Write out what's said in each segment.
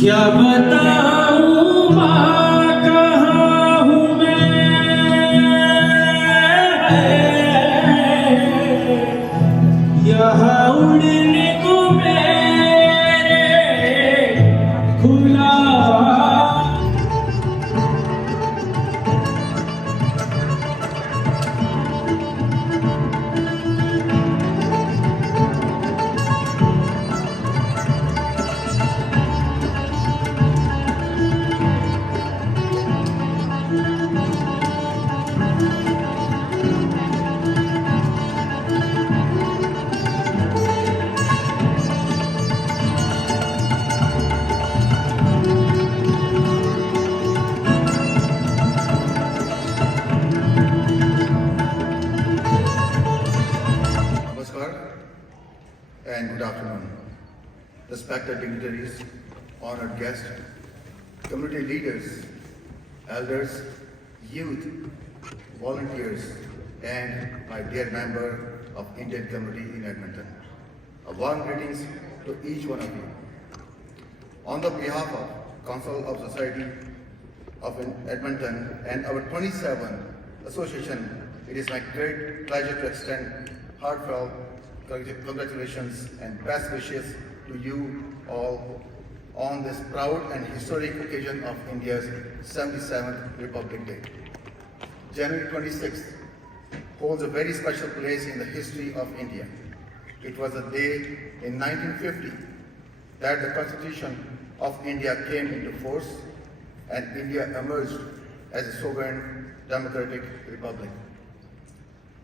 क्या बताऊं माँ कहाँ हूँ मैं, यहाँ उड़ने को मेरे खुला। Namaskar and good afternoon. Respected dignitaries, honored guests, community leaders, elders, youth, volunteers, and my dear member of Indian community in Edmonton. A warm greetings to each one of you. On the behalf of Council of Society of Edmonton and our 27th association, it is my great pleasure to extend heartfelt congratulations and best wishes to you all on this proud and historic occasion of India's 77th Republic Day. January 26th holds a very special place in the history of India. It was a day in 1950 that the Constitution of India came into force and India emerged as a sovereign democratic republic.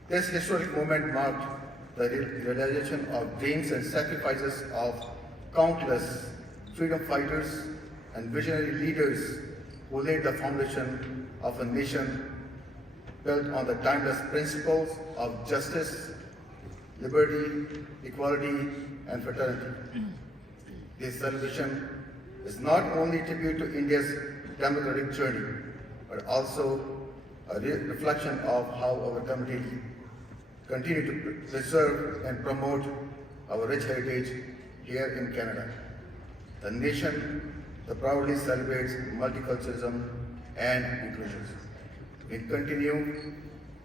This historic moment marked the realization of dreams and sacrifices of countless freedom fighters and visionary leaders who laid the foundation of a nation built on the timeless principles of justice, liberty, equality, and fraternity. This celebration is not only a tribute to India's democratic journey, but also a reflection of how our community continue to preserve and promote our rich heritage here in Canada. The nation proudly celebrates multiculturalism and inclusion. We continue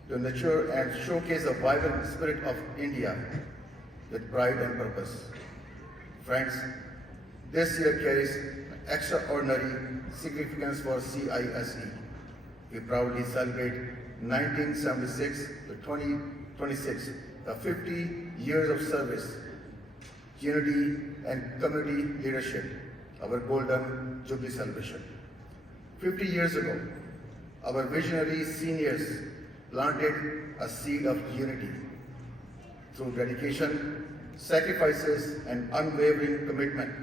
to nurture and showcase the vibrant spirit of India with pride and purpose. Friends, this year carries extraordinary significance for CISE. We proudly celebrate 1976 to 2026, the 50 years of service, unity, and community leadership, our Golden Jubilee celebration. 50 years ago, our visionary seniors planted a seed of unity. Through dedication, sacrifices, and unwavering commitment,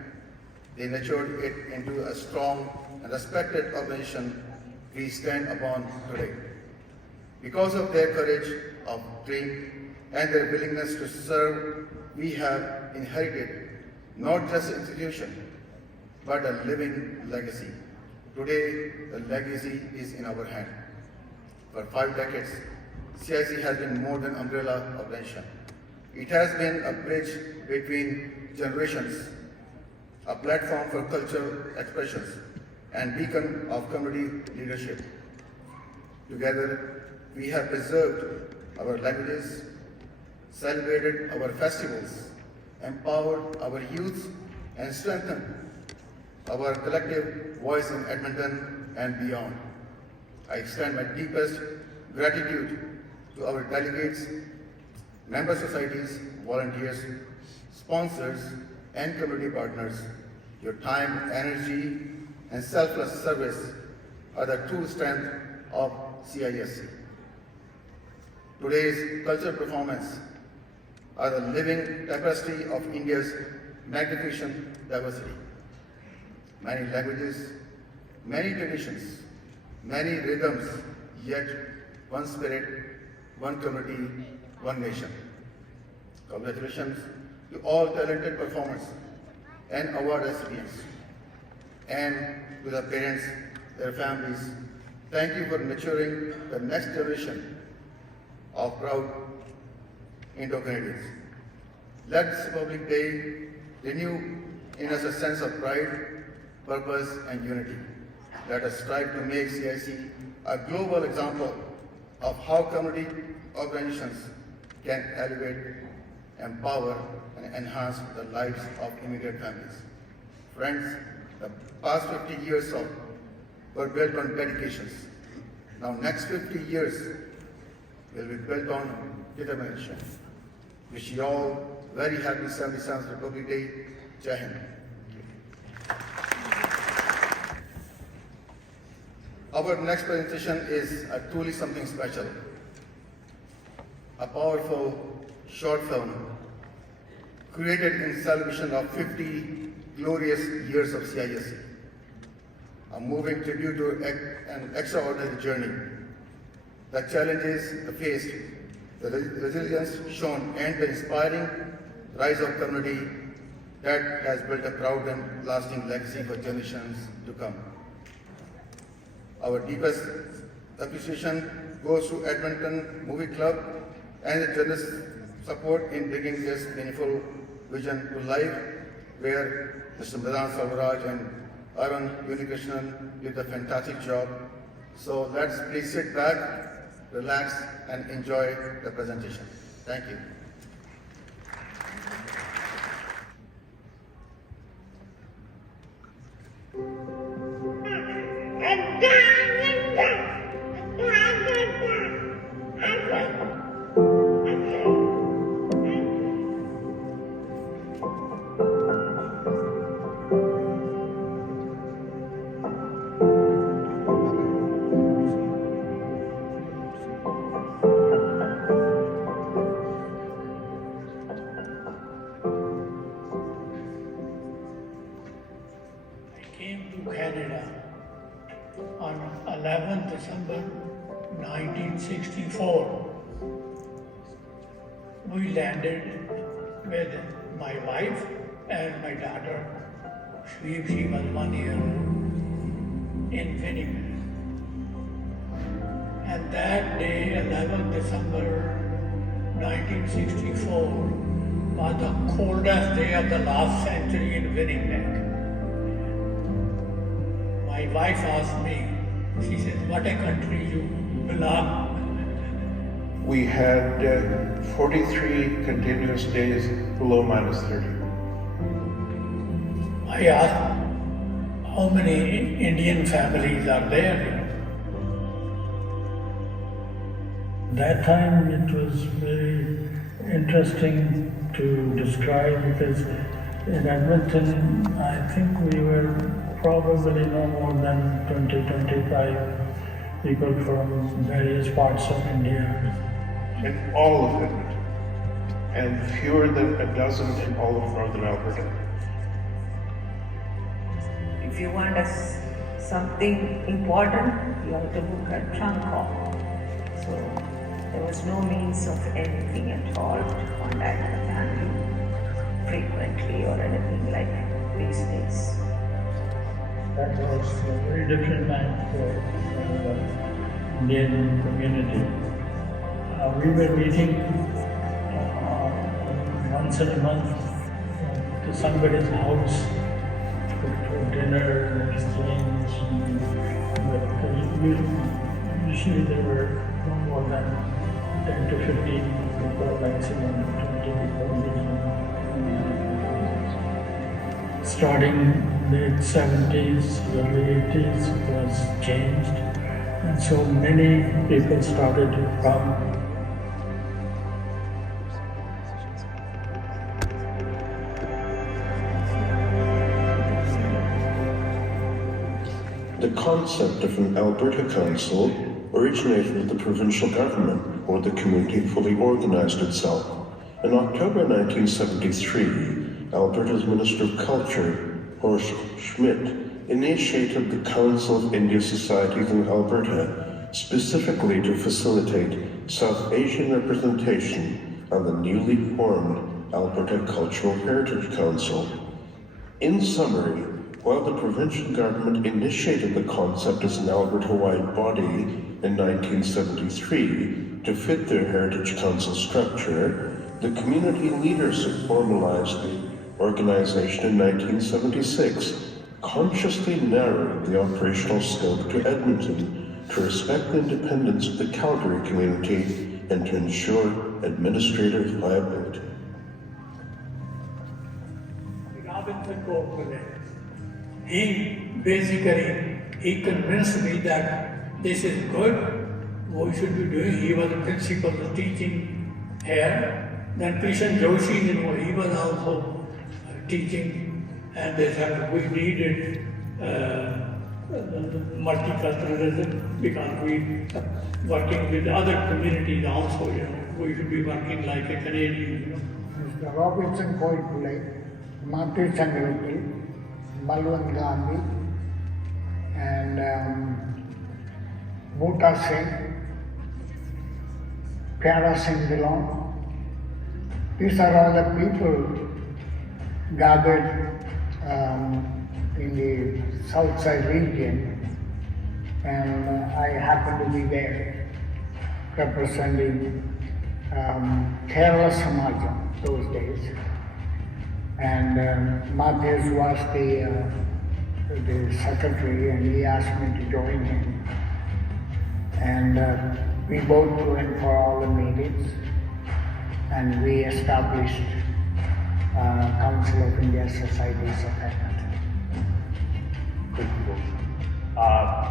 they nurtured it into a strong and respected organization we stand upon today. Because of their courage of dream and their willingness to serve, we have inherited not just an institution, but a living legacy. Today, the legacy is in our hand. For 5 decades, CISE has been more than an umbrella organization. It has been a bridge between generations, a platform for cultural expressions, and beacon of community leadership. Together, we have preserved our languages, celebrated our festivals, empowered our youth, and strengthened our collective voice in Edmonton and beyond. I extend my deepest gratitude to our delegates, member societies, volunteers, sponsors, and community partners. Your time, energy, and selfless service are the true strength of CISE. Today's cultural performance are the living tapestry of India's magnificent diversity. Many languages, many traditions, many rhythms, yet one spirit, one community, one nation. Congratulations to all talented performers and award recipients, and to the parents, their families. Thank you for nurturing the next generation of of proud Indo-Canadians. Let this Republic Day renew in us a sense of pride, purpose, and unity. Let us strive to make CISE a global example of how community organizations can elevate, empower, and enhance the lives of immigrant families. Friends, the past 50 years were built on dedications. Now next 50 years will be built on determination. Wish you all very happy 77th Republic Day. Jai Hind. Our next presentation is truly something special. A powerful short film created in celebration of 50 glorious years of CISE. A moving tribute to an extraordinary journey, the challenges faced, the resilience shown, and the inspiring rise of community that has built a proud and lasting legacy for generations to come. Our deepest appreciation goes to Edmonton Movie Club and the generous support in bringing this meaningful vision to life, where Mr. Madan Salvaraj and Arun Unikrishnan did a fantastic job. So let's please sit back, relax, and enjoy the presentation. Thank you. Canada on 11 December 1964. We landed with my wife and my daughter. She was 1 year old in Winnipeg. And that day, 11 December 1964, was the coldest day of the last century in Winnipeg. My wife asked me, she said, what a country you belong. We had 43 continuous days below -30. I asked, how many Indian families are there here? That time it was very interesting to describe because in Edmonton, I think we were probably no more than 20-25 people from various parts of India. In all of Edmonton, and fewer than a dozen in all of northern Alberta. If you want something important, you have to look at trunk call. So there was no means of anything at all to contact the family frequently or anything like these days. That was a very different time for the Indian community. We were meeting once in a month to somebody's house for dinner and exchange. But usually there were no more than 10 to 15 people, maximum 20 people. Starting late 70s, early 80s was changed, and so many people started to come. The concept of an Alberta Council originated with the provincial government, or the community fully organized itself. In October 1973, Alberta's Minister of Culture, Horst Schmidt, initiated the Council of Indian Societies in Alberta, specifically to facilitate South Asian representation on the newly formed Alberta Cultural Heritage Council. In summary, while the provincial government initiated the concept as an Alberta-wide body in 1973, to fit their Heritage Council structure, the community leaders that formalized the organization in 1976 consciously narrowed the operational scope to Edmonton to respect the independence of the Calgary community and to ensure administrative viability. Robinson Copeland, he convinced me that this is good, we should be doing. He was the principal teaching here. Then Krishan Joshi, he was also teaching, and they said we needed multiculturalism because we working with other communities also, we should be working like a Canadian, Mr. Robinson Copeland, Martin Chandrapal, Balwant Gandhi, and Bhutta Singh, Pyara Singh Dillon. These are all the people gathered in the south side region, and I happened to be there representing Kerala Samajam those days. And Matthias was the secretary, and he asked me to join him. And we both went for all the meetings, and we established Council of India Societies of Edmonton.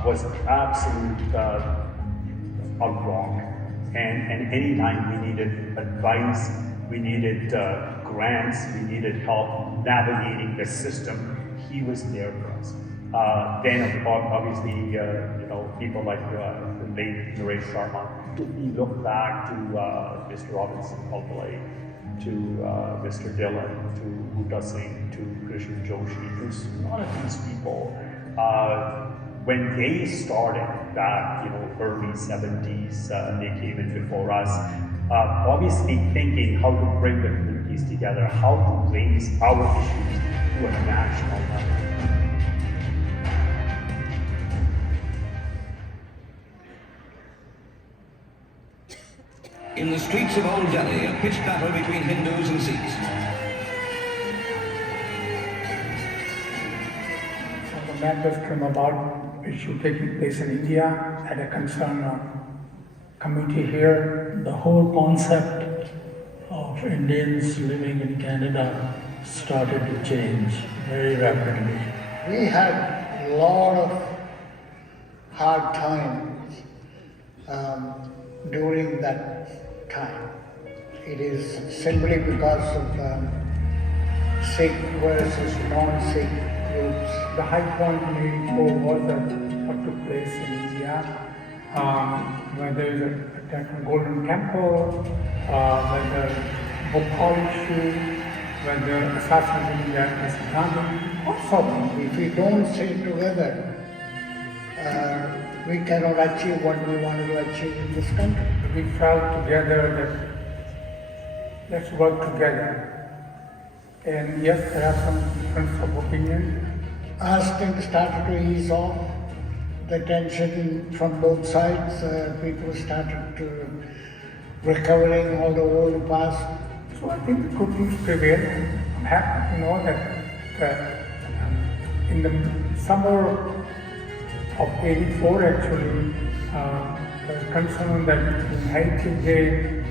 Was absolute outrock, and anytime we needed advice, we needed grants, we needed help navigating the system, he was there for us. Then obviously, people like the late Naresh Sharma. If we look back to Mr. Robinson Palpalai, to Mr. Dillon, to Bhutta Singh, to Krishan Joshi, to a lot of these people, when they started back, early 70s, they came in before us, obviously thinking how to bring the communities together, how to raise our issues to a national level. In the streets of Old Delhi, a pitched battle between Hindus and Sikhs. So the matters came about, issue taking place in India, had a concern on committee here. The whole concept of Indians living in Canada started to change very rapidly. We had a lot of hard times during that time. It is simply because of Sikh versus non-Sikh groups. The high point in 84 was what took place in India, where there is an attack on Golden Temple, where the Bhopal issue, where the assassination of Mr. Gandhi, also. If we don't stay together, we cannot achieve what we want to achieve in this country. We felt together that let's work together. And yes, there are some differences of opinion. As things started to ease off, the tension from both sides, people started to recovering all the old past. So I think good things prevail. I'm happy to know that in the summer of 84 actually, the concern that in Heritage Day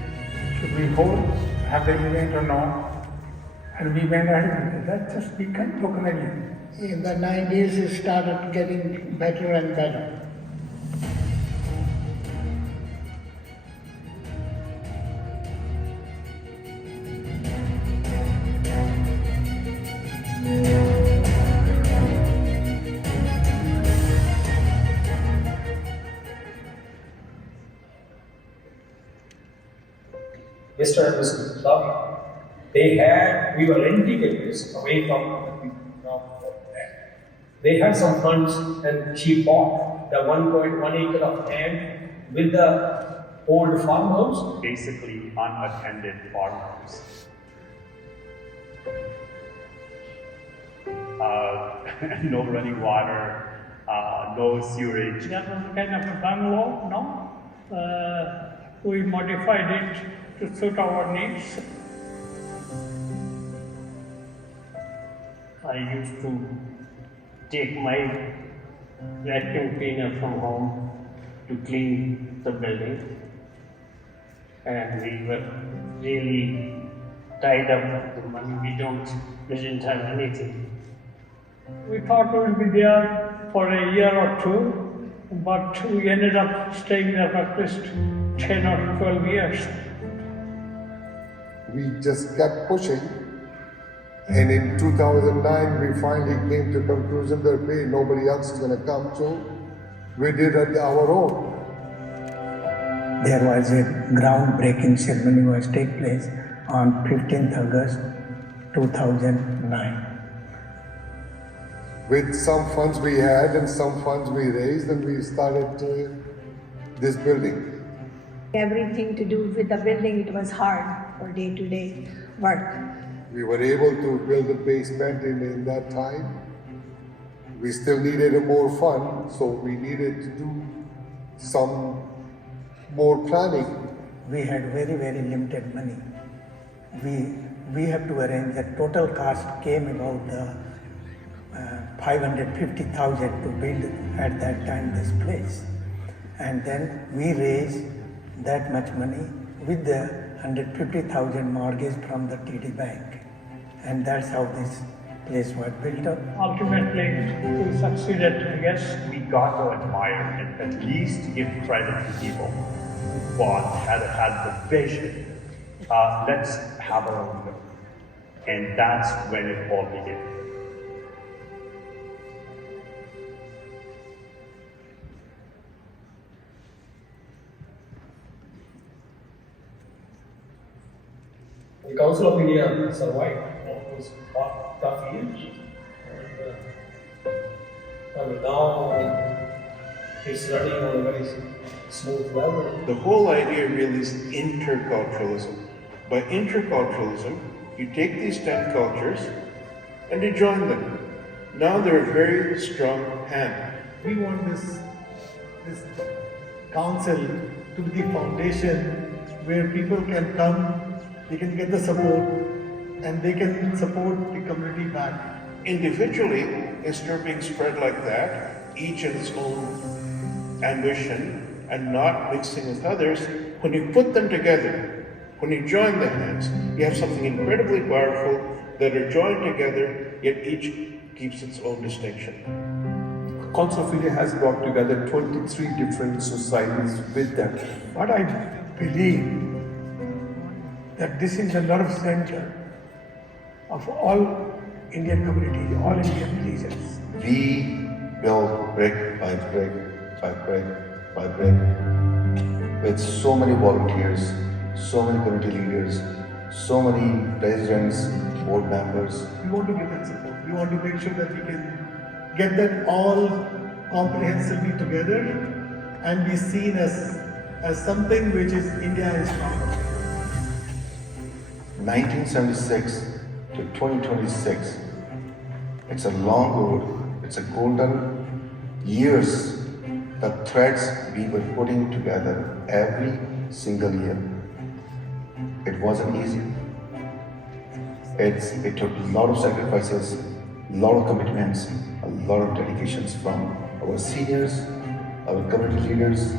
should we have the event or not, and we went ahead with it. That just became tokenary. In the 90s it started getting better and better. Mr. and Mrs. Club, we were renting a place away from they had some funds, and she bought the 1.1 acre of land with the old farmhouse. Basically unattended farmhouse. No running water, no sewerage. That was kind of a bungalow, no? we modified it to suit our needs. I used to take my vacuum cleaner from home to clean the building, and we were really tied up with the money. We didn't have anything. We thought we would be there for a year or two, but we ended up staying there for at least 10 or 12 years. We just kept pushing, and in 2009 we finally came to conclusion that hey, nobody else is going to come, so we did it our own. There was a groundbreaking ceremony was take place on 15th August 2009. With some funds we had and some funds we raised, and we started this building. Everything to do with the building, it was hard for day-to-day work. We were able to build a basement in that time. We still needed more fund, so we needed to do some more planning. We had very, very limited money. We have to arrange the total cost came about the 550,000 to build at that time this place. And then we raised that much money with the 150,000 mortgage from the TD Bank. And that's how this place was built up. Ultimately, we succeeded, I guess. We got to admire and at least give credit to people who had the vision. Let's have our own go. And that's when it all began. The Council of India survived those tough years. And now it's running on a very smooth level. The whole idea really is interculturalism. By interculturalism, you take these 10 cultures and you join them. Now they're a very strong hand. We want this council to be the foundation where people can come, they can get the support, and they can support the community back. Individually, instead of being spread like that, each in its own ambition and not mixing with others, when you put them together, when you join the hands, you have something incredibly powerful that are joined together, yet each keeps its own distinction. Council of India has brought together 23 different societies with them. What I believe that this is the nerve center of all Indian communities, all Indian regions. We build brick by brick by brick by brick with so many volunteers, so many community leaders, so many presidents, board members. We want to give that support. We want to make sure that we can get them all comprehensively together and be seen as something which is India is proud of. 1976 to 2026, it's a long road, it's a golden years, the threads we were putting together every single year. It wasn't easy. It took a lot of sacrifices, a lot of commitments, a lot of dedications from our seniors, our community leaders,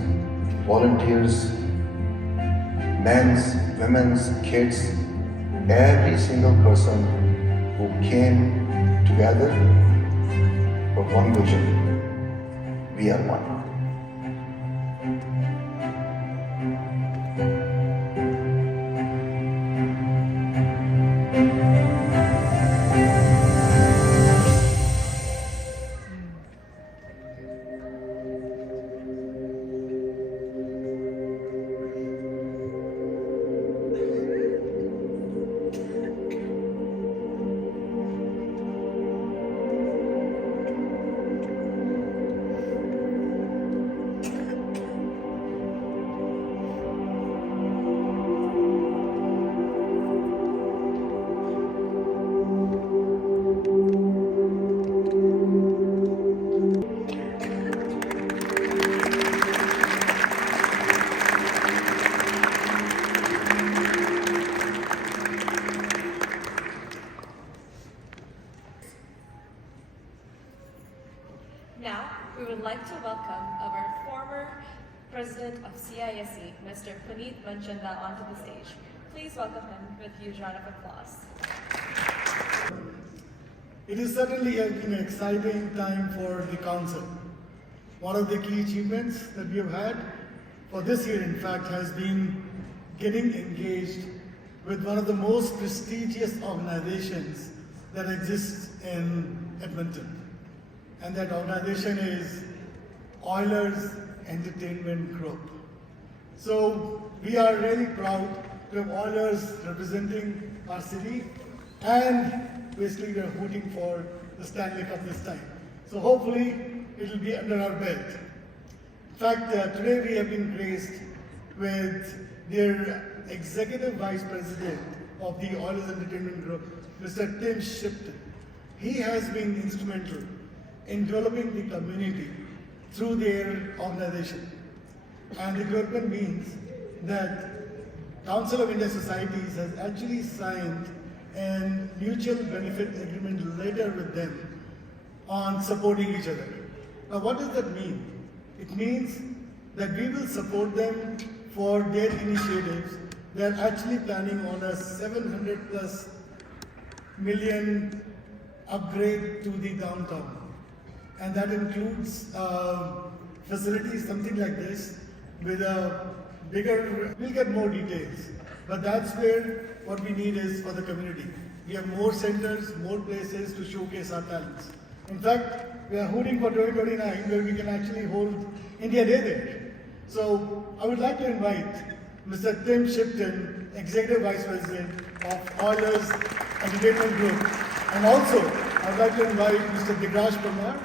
volunteers, men's, women's, kids, every single person who came together for one vision. We are one. CISE, Mr. VTV-PUNJABI, onto the stage. Please welcome him with a huge round of applause. It is certainly an exciting time for the Council. One of the key achievements that we have had for this year, in fact, has been getting engaged with one of the most prestigious organizations that exists in Edmonton. And that organization is Oilers Entertainment Group. So we are really proud to have Oilers representing our city, and basically we are hooting for the Stanley Cup this time. So hopefully it will be under our belt. In fact, today we have been graced with their Executive Vice President of the Oilers Entertainment Group, Mr. Tim Shipton. He has been instrumental in developing the community through their organization. And the development means that Council of India Societies has actually signed a mutual benefit agreement letter with them on supporting each other. Now what does that mean? It means that we will support them for their initiatives. They are actually planning on a 700+ million upgrade to the downtown. And that includes facilities, something like this, with a bigger, we'll get more details. But that's where what we need is for the community. We have more centers, more places to showcase our talents. In fact, we are hooting for 2029 where we can actually hold India Day there. So I would like to invite Mr. Tim Shipton, Executive Vice President of Oilers Entertainment Group. And also, I would like to invite Mr. Digraj Parmar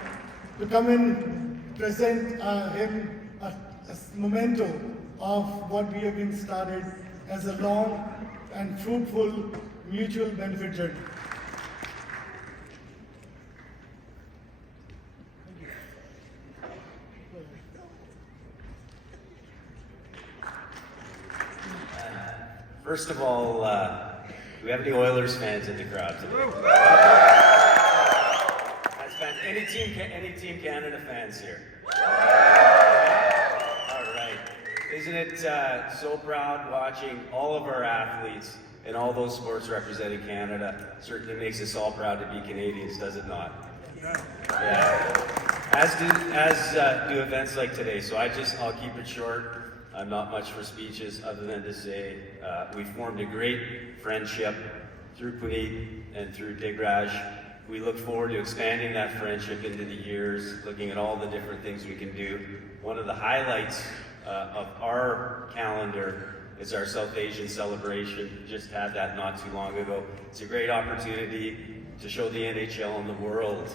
to come and present him a memento of what we have been started as a long and fruitful mutual benefit journey. First of all, do we have any Oilers fans in the crowd today? That's fans. Any Team Canada fans here? All right. Isn't it so proud watching all of our athletes in all those sports representing Canada? Certainly makes us all proud to be Canadians, does it not? Yeah. As do events like today. So I'll keep it short. I'm not much for speeches other than to say we formed a great friendship through Puneet and through Digraj. We look forward to expanding that friendship into the years, looking at all the different things we can do. One of the highlights of our calendar is our South Asian celebration. Just had that not too long ago. It's a great opportunity to show the NHL and the world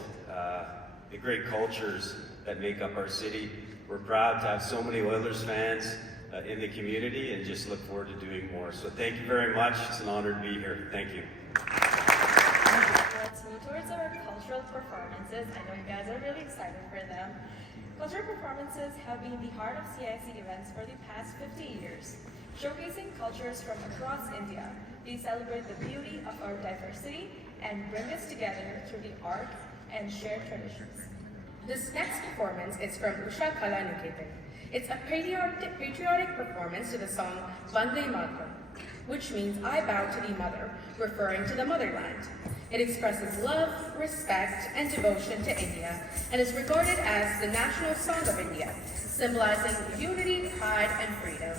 the great cultures that make up our city. We're proud to have so many Oilers fans in the community and just look forward to doing more. So thank you very much. It's an honor to be here. Thank you. Let's move towards our cultural performances. I know you guys are really excited for them. Cultural performances have been the heart of CISE events for the past 50 years. Showcasing cultures from across India, they celebrate the beauty of our diversity and bring us together through the arts and shared traditions. This next performance is from Usha Kala Niketan. It's a patriotic performance to the song Vande Mataram, which means I bow to thee mother, referring to the motherland. It expresses love, respect, and devotion to India, and is regarded as the national song of India, symbolizing unity, pride, and freedom.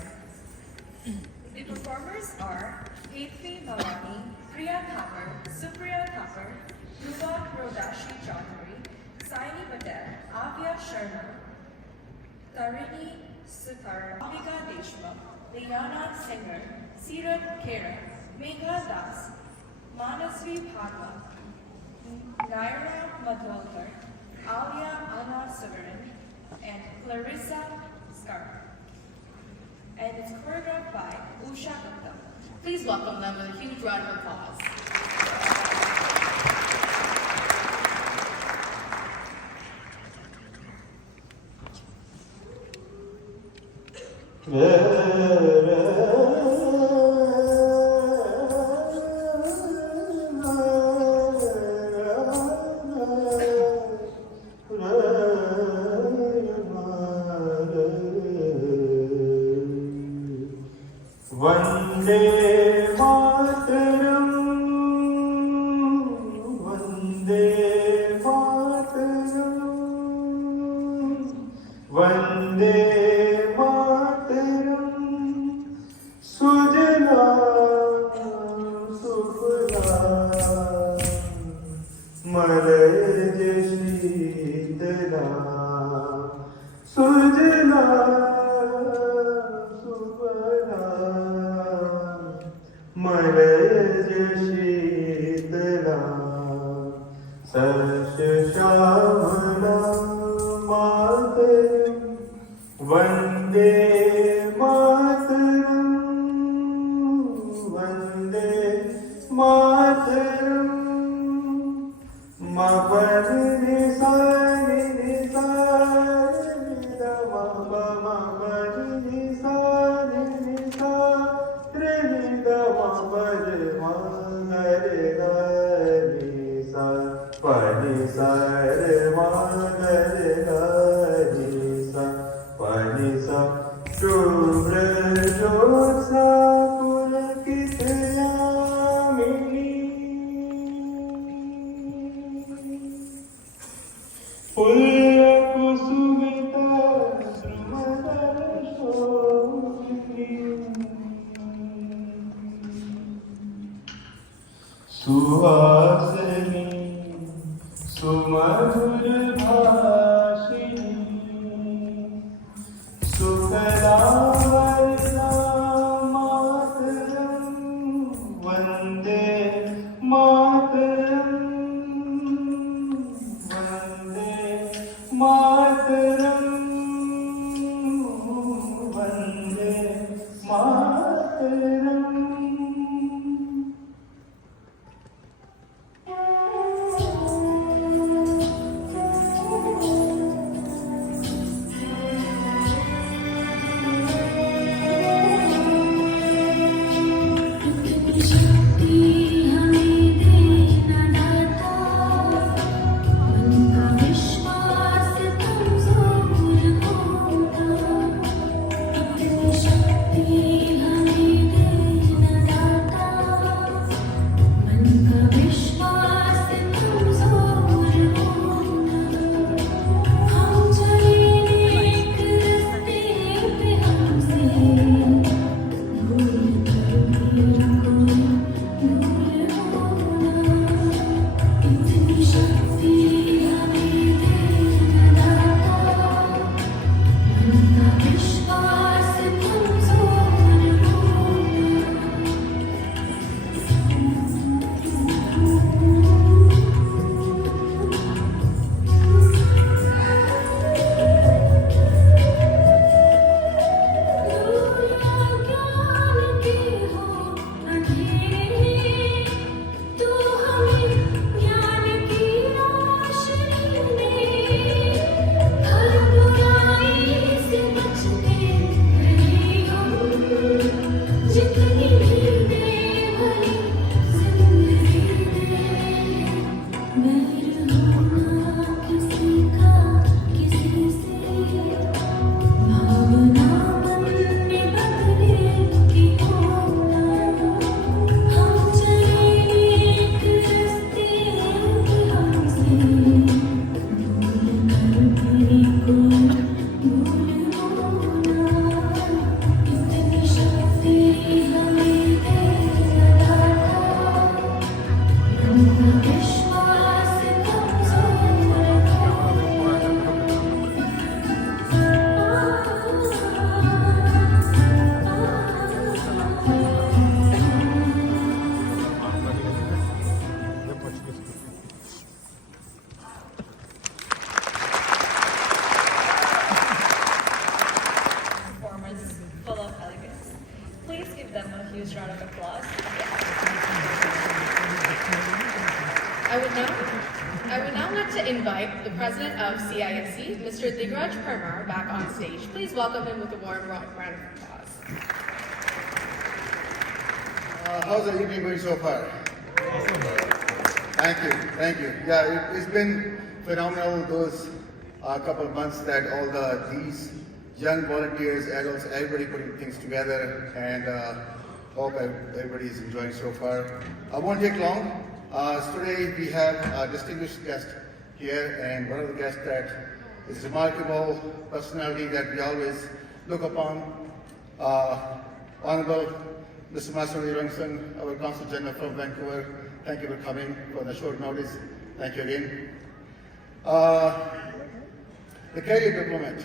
The performers are Prithvi Bhavani, Priya Thapar, Supriya Thapar, Yuva Rodashi Chaudhary, Saini Patel, Avya Sharma, Tarini Suthar, Avika Deshmukh, Liana Singer, Sirat Khera, Megha Das, Manasvi Bhagwa, Naira Madhwalkar, Alia Anna Suvaran, and Clarissa Scar. And it's choreographed by Usha Gupta. Please welcome them with a huge round of applause. मातरम वंदे मातरम वंदे मातरम सुजला सुफला मलयज शीतला सुजला सुफला मलयज शीतला सस्य श्यामला मातरम वंदे मातरम वंदे मातरम मपनि सानि सानि मपनि सानि सानि मगरे गरि सा पनि sir Magare गरि सा पनि सा शुभ्र ज्योत्स्ना पुलकित यामिनी पुल्य कुसुमिता श्रुमदल शोभिनी सुहासिनी सुमधुर भाषिणी सुकलावरना मातरम Vande Mataram Vande Mataram Vande Mataram I would now like to invite the president of CISE, Mr. Digraj Parmar, back on stage. Please welcome him with a warm round of applause. How's the evening going so far? Thank you, thank you. Yeah, it's been phenomenal those couple of months that all these young volunteers, adults, everybody putting things together, and Hope everybody is enjoying so far. I won't take long. Today we have a distinguished guest here, and one of the guests that is remarkable personality that we always look upon, Honorable Mr. Master Robinson, our Consul General from Vancouver. Thank you for coming for the short notice. Thank you again. The career diplomat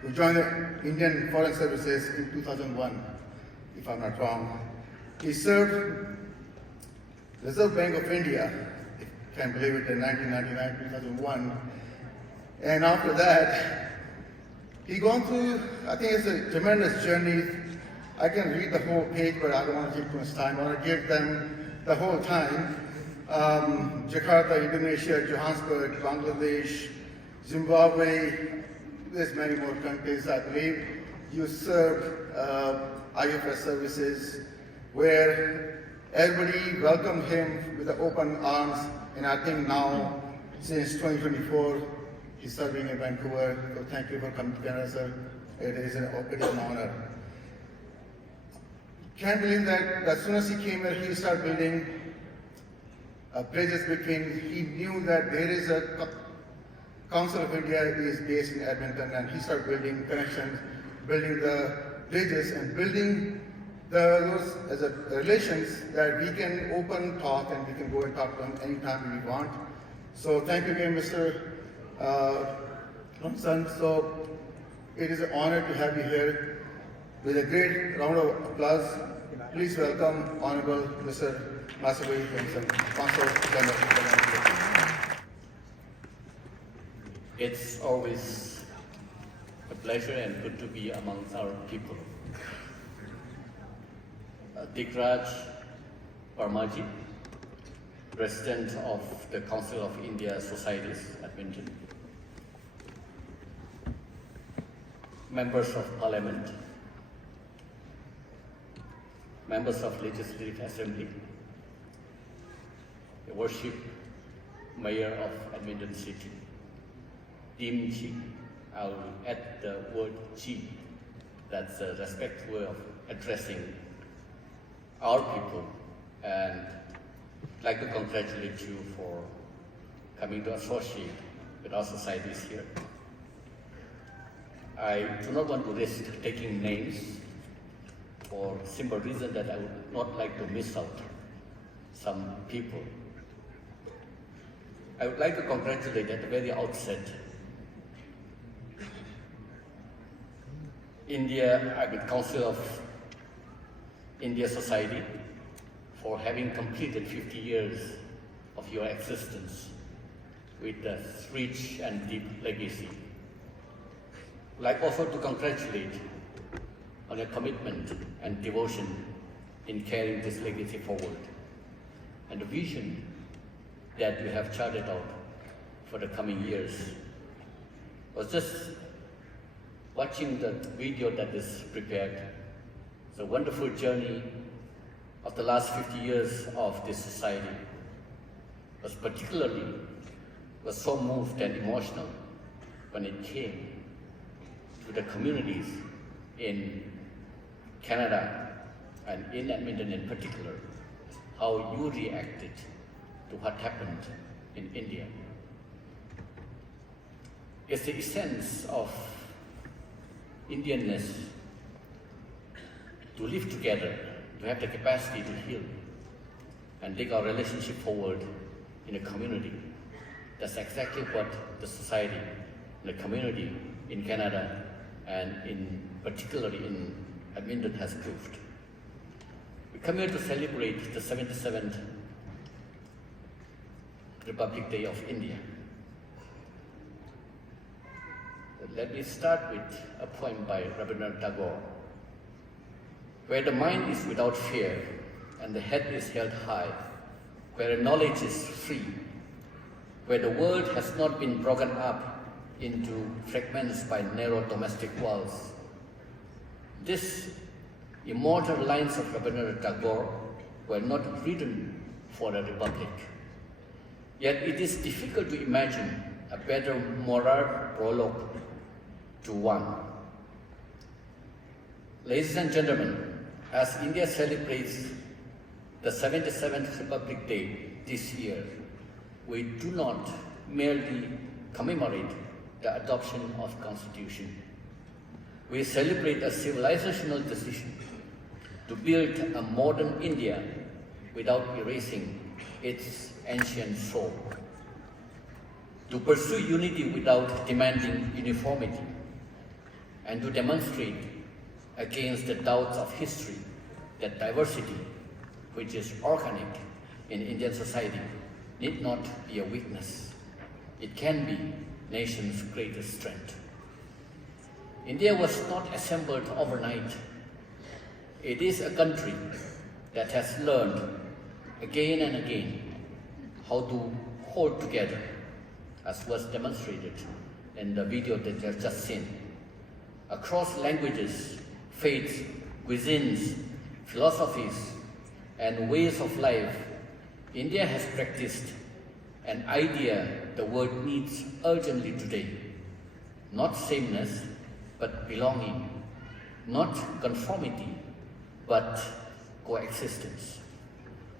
who joined the Indian Foreign Services in 2001, if I'm not wrong. He served Reserve Bank of India, if you can believe it, in 1999-2001. And after that, he gone through, I think it's a tremendous journey. I can read the whole page, but I don't want to take too much time. I want to give them the whole time. Jakarta, Indonesia, Johannesburg, Bangladesh, Zimbabwe, there's many more countries, I believe. You served IFS services where everybody welcomed him with open arms, and I think now, since 2024, he's serving in Vancouver. So thank you for coming to Canada, sir. It is an honor. Can't believe that as soon as he came here, he started building bridges between, he knew that there is a Council of India is based in Edmonton, and he started building connections, building the bridges, and building those as a relations that we can open talk and we can go and talk to them anytime we want. So thank you again, Mr. Thompson. So it is an honor to have you here. With a great round of applause, please welcome Honorable Mr. Masabai Thompson, Consul General. It's always a pleasure and good to be amongst our people. Dikraj Parmaji, President of the Council of India Societies, Edmonton. Members of Parliament, members of Legislative Assembly, the Worship Mayor of Edmonton City, Team Chief. I'll add the word Chief. That's a respectful way of addressing our people, and I'd like to congratulate you for coming to associate with our societies here. I do not want to risk taking names for simple reason that I would not like to miss out some people. I would like to congratulate at the very outset Council of India Society for having completed 50 years of your existence with a rich and deep legacy. I'd like also to congratulate on your commitment and devotion in carrying this legacy forward, and the vision that you have charted out for the coming years. I was just watching the video that is prepared. It's a wonderful journey of the last 50 years of this society. Was so moved and emotional when it came to the communities in Canada and in Edmonton in particular, how you reacted to what happened in India. It's the essence of Indianness to live together, to have the capacity to heal and take our relationship forward in a community. That's exactly what the society, the community in Canada and particularly in Edmonton has proved. We come here to celebrate the 77th Republic Day of India. Let me start with a poem by Rabindranath Tagore. Where the mind is without fear and the head is held high, where knowledge is free, where the world has not been broken up into fragments by narrow domestic walls. These immortal lines of Rabindranath Tagore were not written for a republic. Yet it is difficult to imagine a better moral prologue to one. Ladies and gentlemen, As India celebrates the 77th Republic Day this year, we do not merely commemorate the adoption of Constitution. We celebrate a civilizational decision to build a modern India without erasing its ancient soul, to pursue unity without demanding uniformity, and to demonstrate against the doubts of history that diversity, which is organic in Indian society, need not be a weakness. It can be nation's greatest strength. India was not assembled overnight. It is a country that has learned again and again how to hold together, as was demonstrated in the video that you have just seen. Across languages, faiths, cuisines, philosophies, and ways of life, India has practiced an idea the world needs urgently today. Not sameness, but belonging. Not conformity, but coexistence.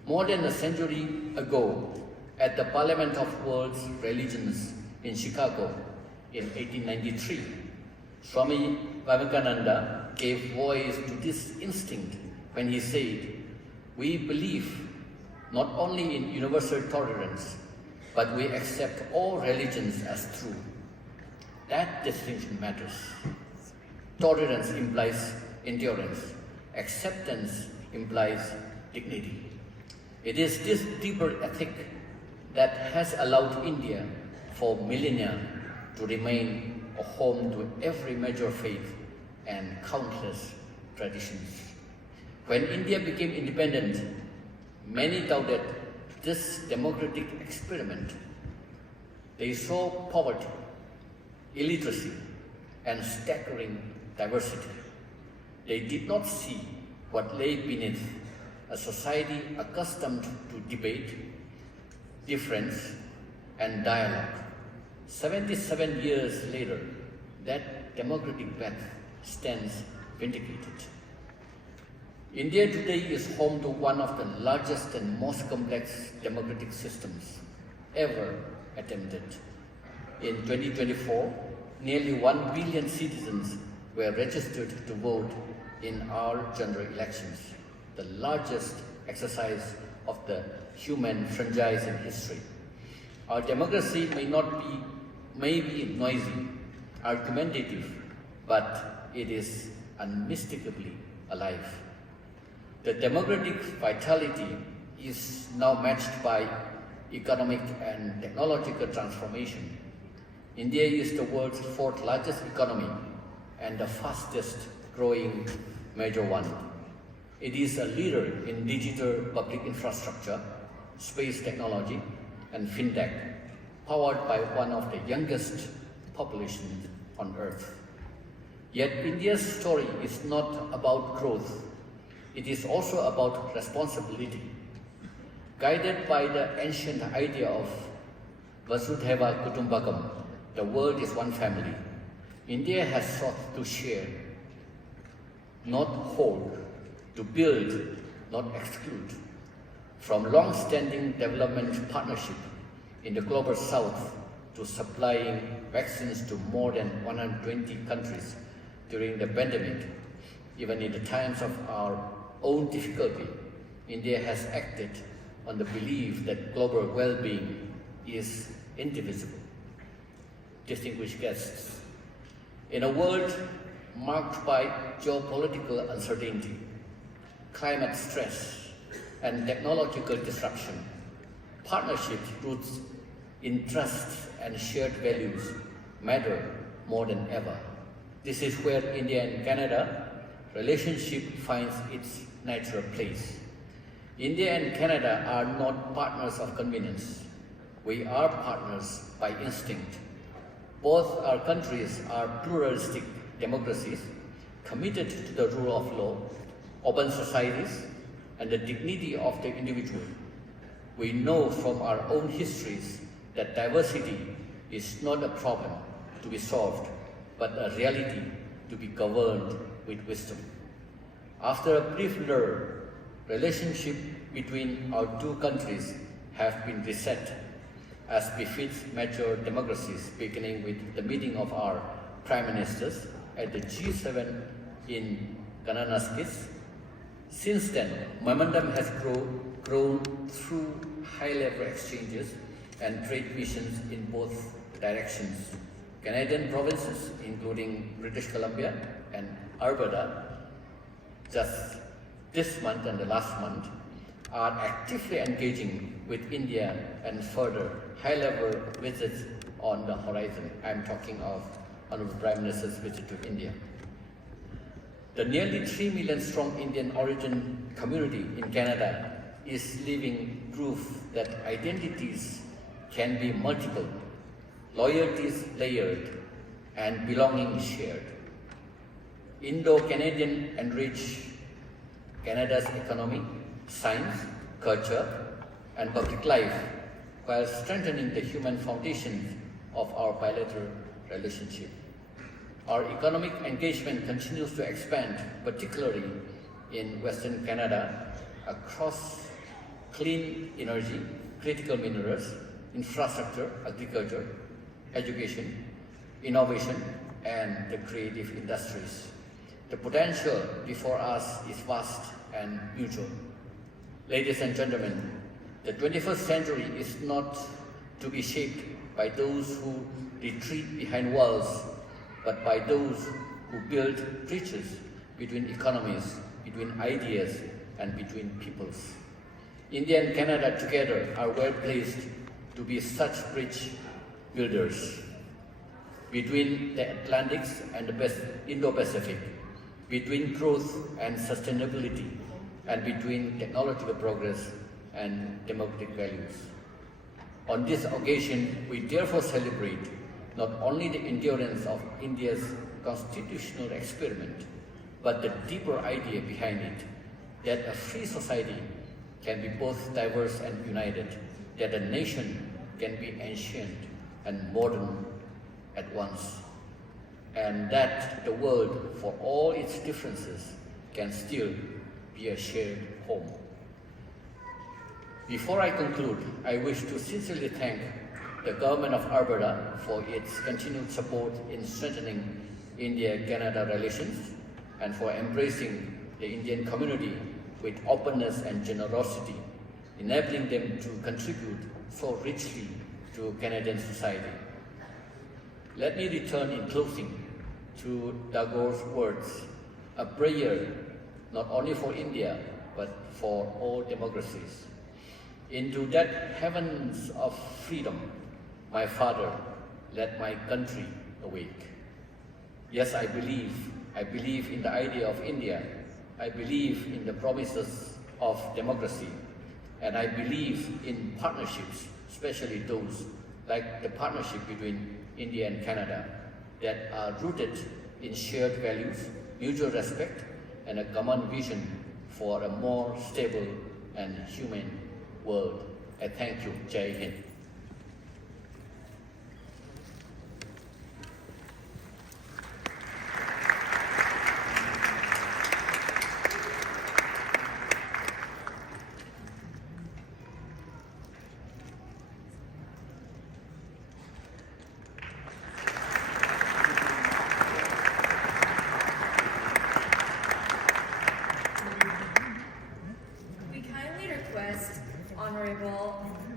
More than a century ago, at the Parliament of World's Religions in Chicago in 1893, Swami Vivekananda gave voice to this instinct when he said, "We believe not only in universal tolerance, but we accept all religions as true." That distinction matters. Tolerance implies endurance. Acceptance implies dignity. It is this deeper ethic that has allowed India for millennia to remain a home to every major faith and countless traditions. When India became independent, many doubted this democratic experiment. They saw poverty, illiteracy, and staggering diversity. They did not see what lay beneath a society accustomed to debate, difference, and dialogue. 77 years later, that democratic path stands vindicated. India today is home to one of the largest and most complex democratic systems ever attempted. In 2024, nearly 1 billion citizens were registered to vote in our general elections, the largest exercise of the human franchise in history. Our democracy may be noisy, argumentative, but it is unmistakably alive. The democratic vitality is now matched by economic and technological transformation. India is the world's fourth largest economy and the fastest growing major one. It is a leader in digital public infrastructure, space technology, and fintech, powered by one of the youngest populations on earth. Yet India's story is not about growth. It is also about responsibility. Guided by the ancient idea of Vasudhaiva Kutumbakam, the world is one family, India has sought to share, not hold, to build, not exclude. From long-standing development partnership in the global south to supplying vaccines to more than 120 countries during the pandemic, even in the times of our own difficulty, India has acted on the belief that global well-being is indivisible. Distinguished guests, in a world marked by geopolitical uncertainty, climate stress, and technological disruption, partnerships rooted in trust and shared values matter more than ever. This is where India and Canada relationship finds its natural place. India and Canada are not partners of convenience. We are partners by instinct. Both our countries are pluralistic democracies committed to the rule of law, open societies, and the dignity of the individual. We know from our own histories that diversity is not a problem to be solved, but a reality to be governed with wisdom. After a brief lull, relationship between our two countries have been reset as befits mature democracies, beginning with the meeting of our prime ministers at the G7 in Kananaskis. Since then, momentum has grown through high-level exchanges and trade missions in both directions. Canadian provinces, including British Columbia and Alberta, just this month and the last month, are actively engaging with India and further high-level visits on the horizon. I'm talking of Honorable Prime Minister's visit to India. The nearly 3 million strong Indian origin community in Canada is living proof that identities can be multiple, loyalties layered, and belonging shared. Indo-Canadian enrich Canada's economy, science, culture, and public life, while strengthening the human foundations of our bilateral relationship. Our economic engagement continues to expand, particularly in Western Canada, across clean energy, critical minerals, infrastructure, agriculture, education, innovation, and the creative industries. The potential before us is vast and mutual. Ladies and gentlemen, the 21st century is not to be shaped by those who retreat behind walls, but by those who build bridges between economies, between ideas, and between peoples. India and Canada together are well placed to be such bridge builders between the Atlantics and the Indo-Pacific, between growth and sustainability, and between technological progress and democratic values. On this occasion, we therefore celebrate not only the endurance of India's constitutional experiment, but the deeper idea behind it, that a free society can be both diverse and united, that a nation can be ancient and modern at once, and that the world, for all its differences, can still be a shared home. Before I conclude, I wish to sincerely thank the Government of Alberta for its continued support in strengthening India-Canada relations and for embracing the Indian community with openness and generosity, enabling them to contribute so richly to Canadian society. Let me return in closing to Tagore's words, a prayer not only for India, but for all democracies. Into that heavens of freedom, my father led my country awake. Yes, I believe in the idea of India. I believe in the promises of democracy. And I believe in partnerships, especially those like the partnership between India and Canada that are rooted in shared values, mutual respect, and a common vision for a more stable and humane world. I thank you. Jai Hind.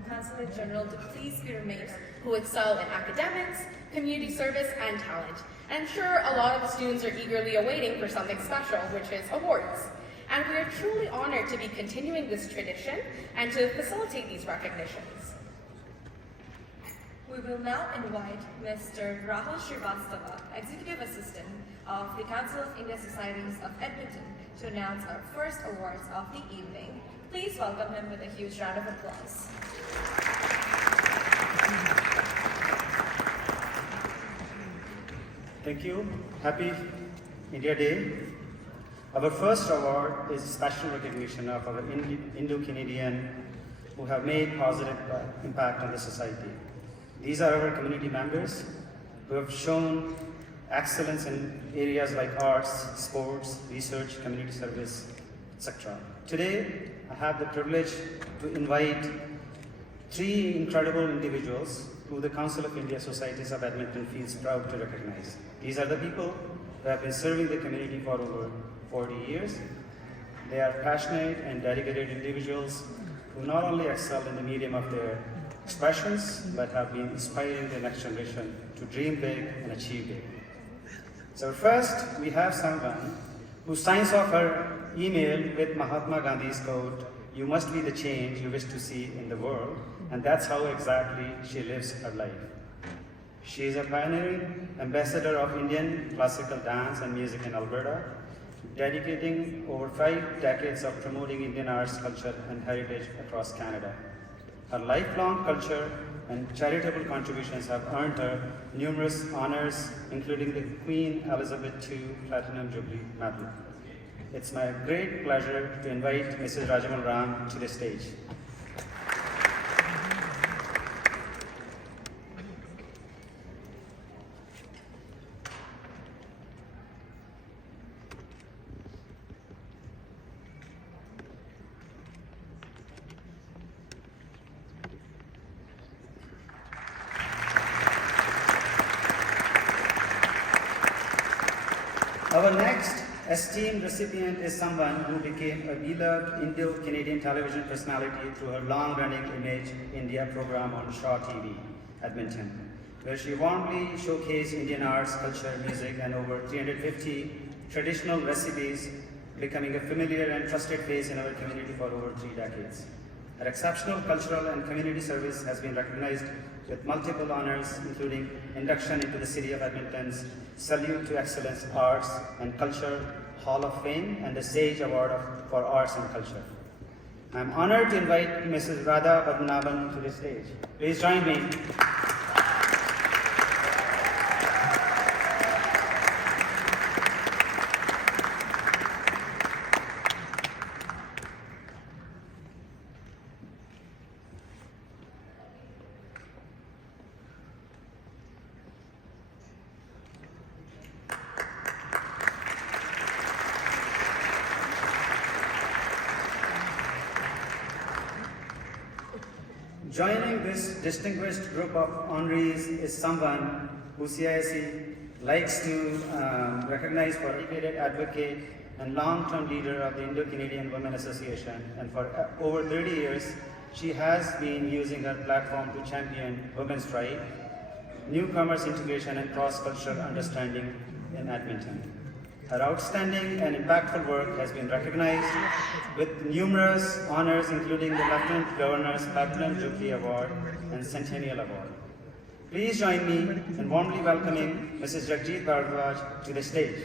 Consulate General to please be remained, who excel in academics, community service, and talent. And I'm sure a lot of the students are eagerly awaiting for something special, which is awards. And we are truly honored to be continuing this tradition and to facilitate these recognitions. We will now invite Mr. Rahul Srivastava, Executive Assistant of the Council of India Societies of Edmonton, to announce our first awards of the evening. Please welcome him with a huge round of applause. Thank you. Happy India Day. Our first award is special recognition of our Indo-Canadian who have made positive impact on the society. These are our community members who have shown excellence in areas like arts, sports, research, community service, etc. Today, I have the privilege to invite three incredible individuals who the Council of India Societies of Edmonton feels proud to recognize. These are the people who have been serving the community for over 40 years. They are passionate and dedicated individuals who not only excel in the medium of their expressions, but have been inspiring the next generation to dream big and achieve big. So first, we have someone who signs off her email with Mahatma Gandhi's quote, "You must be the change you wish to see in the world," and that's how exactly she lives her life. She is a pioneering ambassador of Indian classical dance and music in Alberta, dedicating over 5 decades of promoting Indian arts, culture, and heritage across Canada. Her lifelong culture and charitable contributions have earned her numerous honors, including the Queen Elizabeth II Platinum Jubilee Medal. It's my great pleasure to invite Mrs. Rajamal Ram to the stage. Our next esteemed recipient is someone who became a beloved Indo-Canadian television personality through her long-running Image India program on Shaw TV, Edmonton, where she warmly showcased Indian arts, culture, music, and over 350 traditional recipes, becoming a familiar and trusted face in our community for over 3 decades. Her exceptional cultural and community service has been recognized with multiple honors, including induction into the City of Edmonton's Salute to Excellence Arts and Culture Hall of Fame and the Sage Award for Arts and Culture. I am honored to invite Mrs. Radha Padmanabhan to the stage. Please join me. Joining this distinguished group of honorees is someone who CISE likes to recognize for dedicated advocate and long-term leader of the Indo-Canadian Women Association, and for over 30 years she has been using her platform to champion women's rights, newcomers integration and cross-cultural understanding in Edmonton. Her outstanding and impactful work has been recognized with numerous honors, including the Lieutenant Governor's Platinum Jubilee Award and Centennial Award. Please join me in warmly welcoming Mrs. Jagjit Bharadwaj to the stage.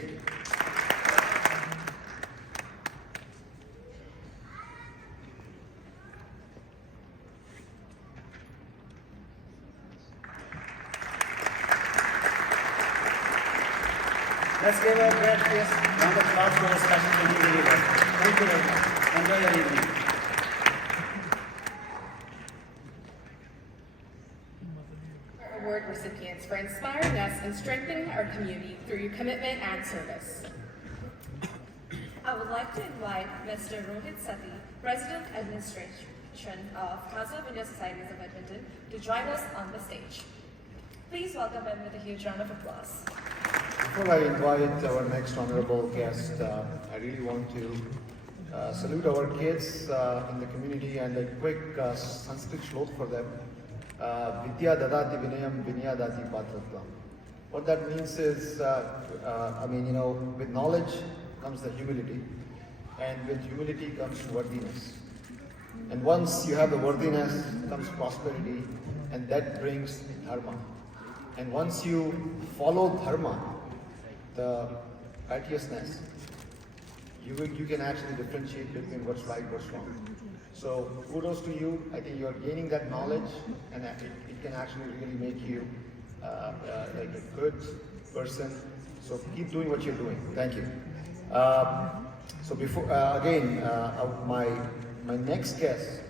Let's give a great round of applause to our special community leader. Thank you very much. Enjoy your evening. Award recipients for inspiring us and strengthening our community through your commitment and service. I would like to invite Mr. Rohit Sethi, President Administration of Council of India Societies of Edmonton, to join us on the stage. Please welcome him with a huge round of applause. Before I invite our next honorable guest, I really want to salute our kids in the community and a quick Sanskrit shlok for them. Vidya dadati vinayam vinyadati patratvam. What that means is, with knowledge comes the humility, and with humility comes worthiness. And once you have the worthiness, comes prosperity, and that brings dharma. And once you follow dharma, the righteousness, you can actually differentiate between what's right, what's wrong. So kudos to you. I think you're gaining that knowledge, and it can actually really make you like a good person. So keep doing what you're doing. Thank you. So before my next guest,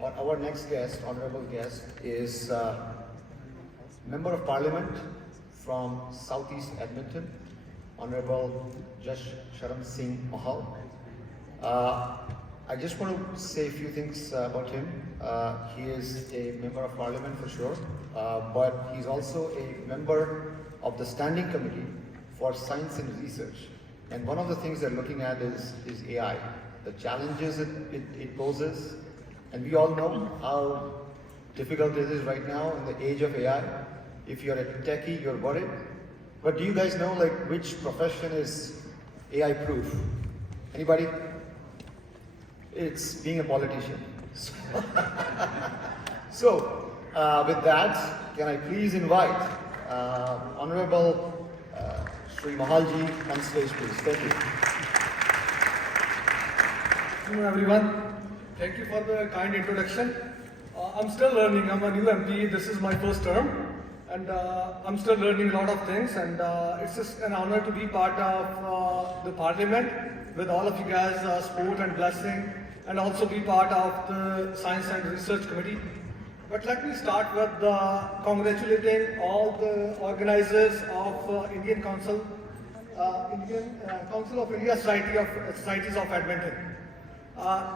or our next guest, honorable guest, is Member of Parliament from Southeast Edmonton, Honorable Jash Sharam Singh Mahal. I just want to say a few things about him. He is a member of parliament for sure, but he's also a member of the Standing Committee for Science and Research. And one of the things they're looking at is AI, the challenges it poses. And we all know how difficult it is right now in the age of AI. If you're a techie, you're worried. But do you guys know like which profession is AI proof? Anybody? It's being a politician. So, with that, can I please invite Honorable Sri Mahalji on stage, please. Thank you. Hello everyone. Thank you for the kind introduction. I'm still learning. I'm a new MP. This is my first term. And I'm still learning a lot of things. And it's just an honor to be part of the parliament with all of you guys, support and blessing. And also be part of the Science and Research Committee. But let me start with congratulating all the organizers of Indian Council of India Societies of Edmonton.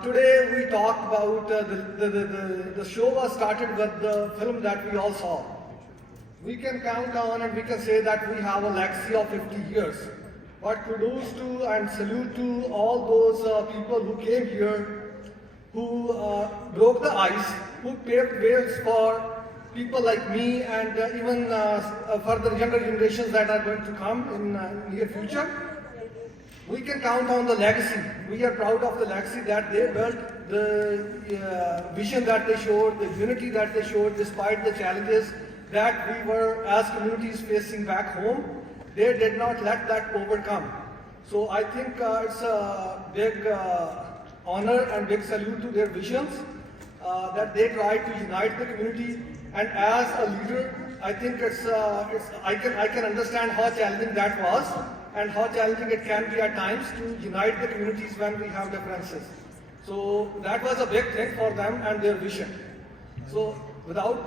Today we talked about the show was started with the film that we all saw. We can count on and we can say that we have a legacy of 50 years. But kudos to and salute to all those people who came here, who broke the ice, who paved ways for people like me and even for the younger generations that are going to come in near future. We can count on the legacy. We are proud of the legacy that they built, the vision that they showed, the unity that they showed despite the challenges that we were as communities facing back home. They did not let that overcome. So I think it's a big honor and big salute to their visions that they tried to unite the community. And as a leader, I think I can understand how challenging that was and how challenging it can be at times to unite the communities when we have differences. So that was a big thing for them and their vision. So without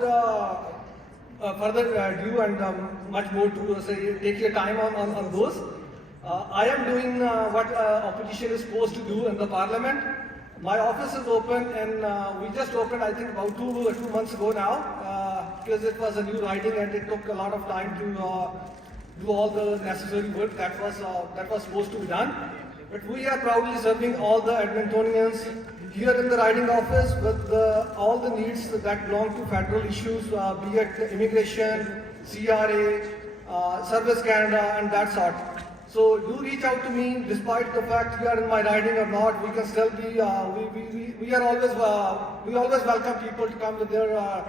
further ado and much more to say, take your time on those. I am doing what opposition is supposed to do in the parliament. My office is open and we just opened I think about two months ago now because it was a new riding and it took a lot of time to do all the necessary work that was supposed to be done. But we are proudly serving all the Edmontonians here in the riding office with all the needs that belong to federal issues, be it immigration, CRA, Service Canada and that sort. So do reach out to me, despite the fact you are in my riding or not, we can still be, we always welcome people to come with their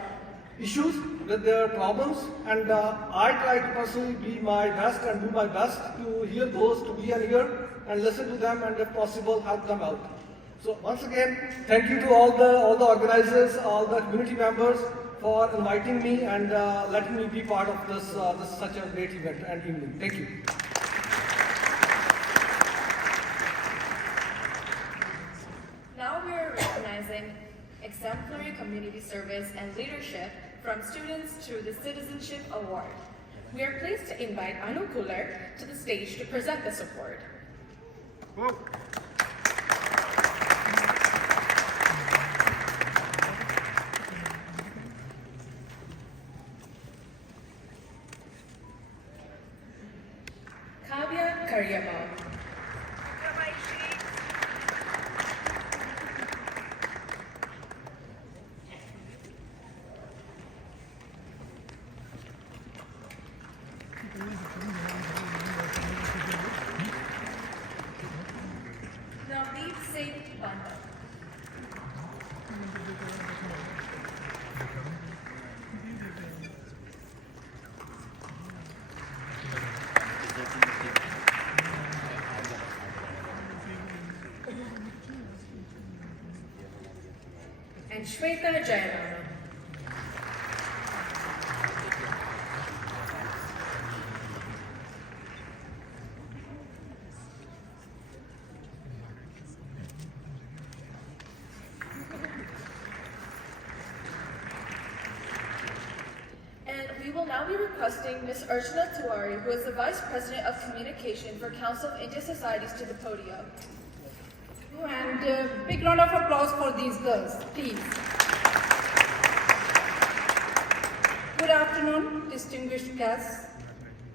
issues, with their problems, and I try to personally be my best and do my best to hear those, to be an ear and listen to them and if possible help them out. So once again, thank you to all the organizers, all the community members for inviting me and letting me be part of this such a great event and evening. Thank you. Now we are recognizing exemplary community service and leadership from students through the Citizenship Award. We are pleased to invite Anu Kular to the stage to present this award. Kavya Karyama. Navdeep Singh Banda. And Shweta Jayarama. And we will now be requesting Ms. Archana Tiwari, who is the Vice President of Communication for Council of India Societies, to the podium. And a big round of applause for these girls, please. Good afternoon, distinguished guests,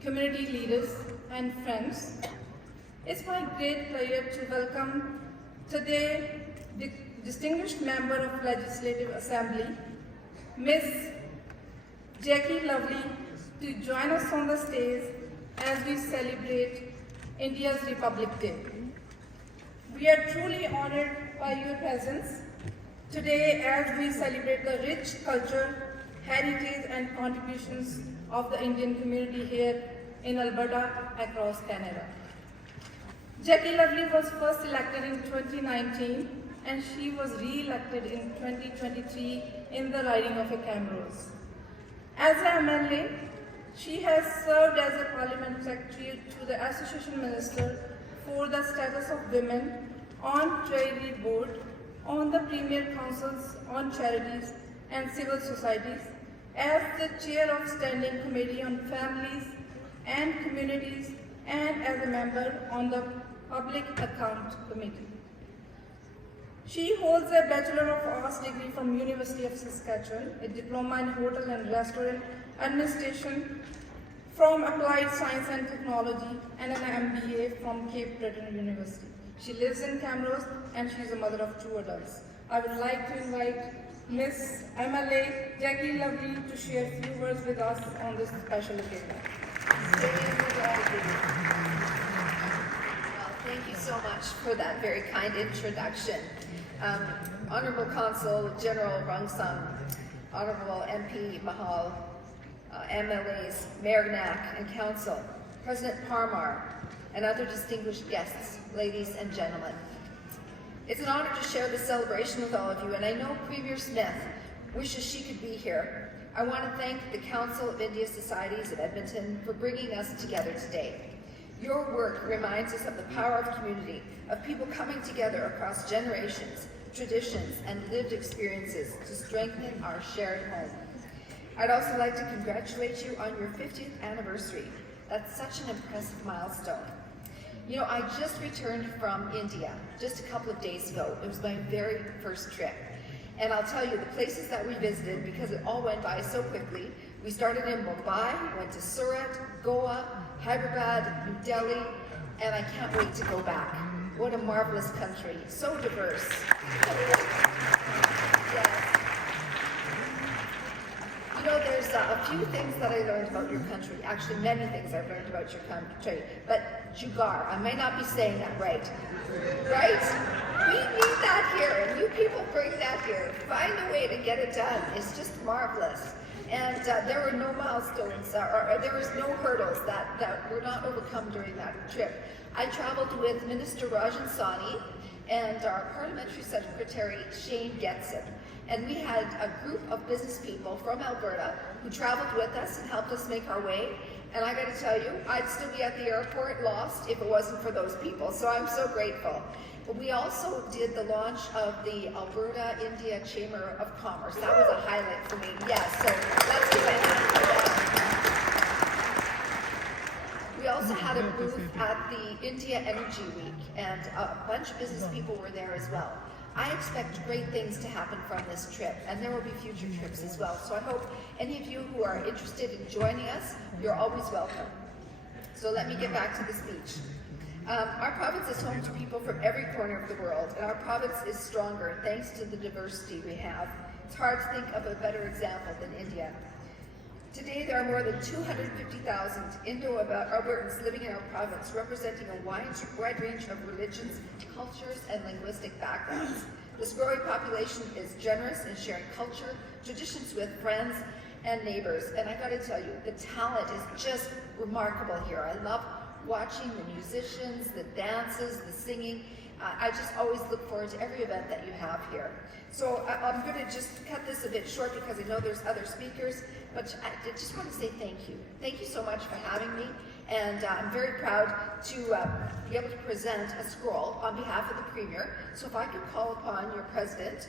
community leaders, and friends. It's my great pleasure to welcome today the distinguished member of Legislative Assembly, Ms. Jackie Lovely, to join us on the stage as we celebrate India's Republic Day. We are truly honored by your presence today as we celebrate the rich culture, heritage and contributions of the Indian community here in Alberta across Canada. Jackie Lovely was first elected in 2019 and she was re-elected in 2023 in the riding of Camrose. As an MLA, she has served as a Parliament Secretary to the Association Minister for the Status of Women on Treasury Board, on the Premier Councils on Charities and Civil Societies, as the Chair of Standing Committee on Families and Communities, and as a member on the Public Account Committee. She holds a Bachelor of Arts degree from University of Saskatchewan, a Diploma in Hotel and Restaurant Administration from Applied Science and Technology, and an MBA from Cape Breton University. She lives in Camrose and she is a mother of 2 adults. I would like to invite Ms. MLA Jackie Lovely to share a few words with us on this special occasion. Thank you so much for that very kind introduction. Honorable Consul General Rungsung, Honorable MP Mahal, MLAs, Mayor Knack and Council, President Parmar, and other distinguished guests, ladies and gentlemen. It's an honor to share this celebration with all of you, and I know Premier Smith wishes she could be here. I want to thank the Council of India Societies of Edmonton for bringing us together today. Your work reminds us of the power of community, of people coming together across generations, traditions, and lived experiences to strengthen our shared home. I'd also like to congratulate you on your 50th anniversary. That's such an impressive milestone. You know, I just returned from India just a couple of days ago. It was my very first trip. And I'll tell you, the places that we visited, because it all went by so quickly, we started in Mumbai, went to Surat, Goa, Hyderabad, New Delhi, and I can't wait to go back. What a marvelous country, so diverse. Yes. You know, there's a few things that I learned about your country, actually many things I've learned about your country, but Jugaad, I may not be saying that right. Right? We need that here, and you people bring that here. Find a way to get it done. It's just marvelous. And there were no milestones, or there was no hurdles that were not overcome during that trip. I traveled with Minister Rajan Sawhney and our Parliamentary Secretary Shane Getson. And we had a group of business people from Alberta who traveled with us and helped us make our way. And I got to tell you, I'd still be at the airport lost if it wasn't for those people. So I'm so grateful. But we also did the launch of the Alberta India Chamber of Commerce. That was a highlight for me. Yes, so let's give a hand for that. We also had a booth at the India Energy Week, and a bunch of business people were there as well. I expect great things to happen from this trip, and there will be future trips as well. So I hope any of you who are interested in joining us, you're always welcome. So let me get back to the speech. Our province is home to people from every corner of the world, and our province is stronger thanks to the diversity we have. It's hard to think of a better example than India. Today, there are more than 250,000 Indo-Albertans living in our province, representing a wide range of religions, cultures, and linguistic backgrounds. This growing population is generous in sharing culture, traditions with friends and neighbors, and I gotta tell you, the talent is just remarkable here. I love watching the musicians, the dances, the singing. I just always look forward to every event that you have here. So I'm going to just cut this a bit short because I know there's other speakers, but I just want to say thank you. Thank you so much for having me, and I'm very proud to be able to present a scroll on behalf of the Premier. So if I could call upon your President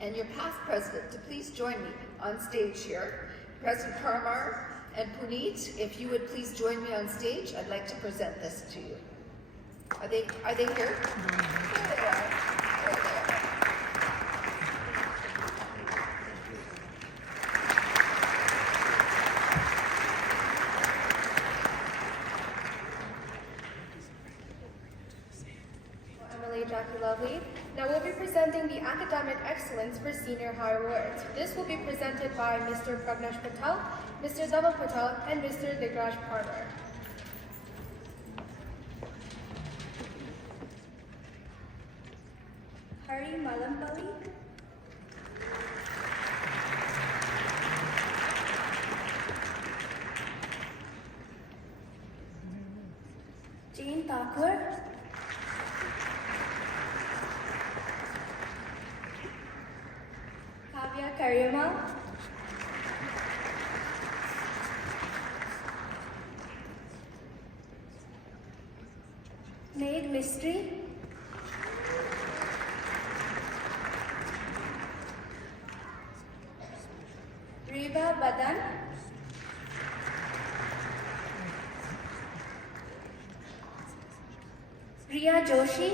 and your past President to please join me on stage here. President Parmar and Puneet, if you would please join me on stage, I'd like to present this to you. Are they here? There they are. There they are. Lovely. Now we'll be presenting the Academic Excellence for Senior High Awards. This will be presented by Mr. Pragnesh Patel, Mr. Dhaval Patel, and Mr. Digraj Parmar. Hari Malampalli. Jane Thakur. Kavya Karyamal. Maid Mystery. Reba Badan. Priya Joshi.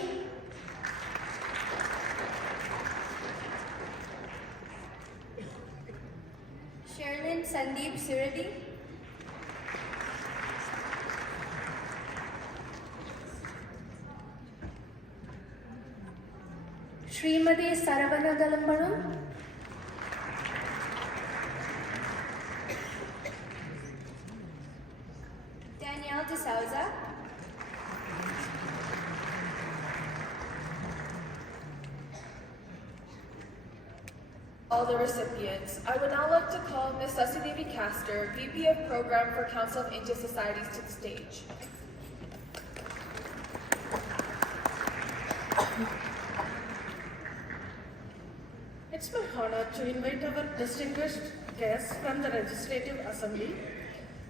Sherlyn Sandeep Suradi. Srimati Saravana Dalambanam. Danielle De Souza. All the recipients. I would now like to call Ms. Sasidevi Castor, VP of Program for Council of Indian Societies, to the stage. It's my honor to invite our distinguished guests from the Legislative Assembly.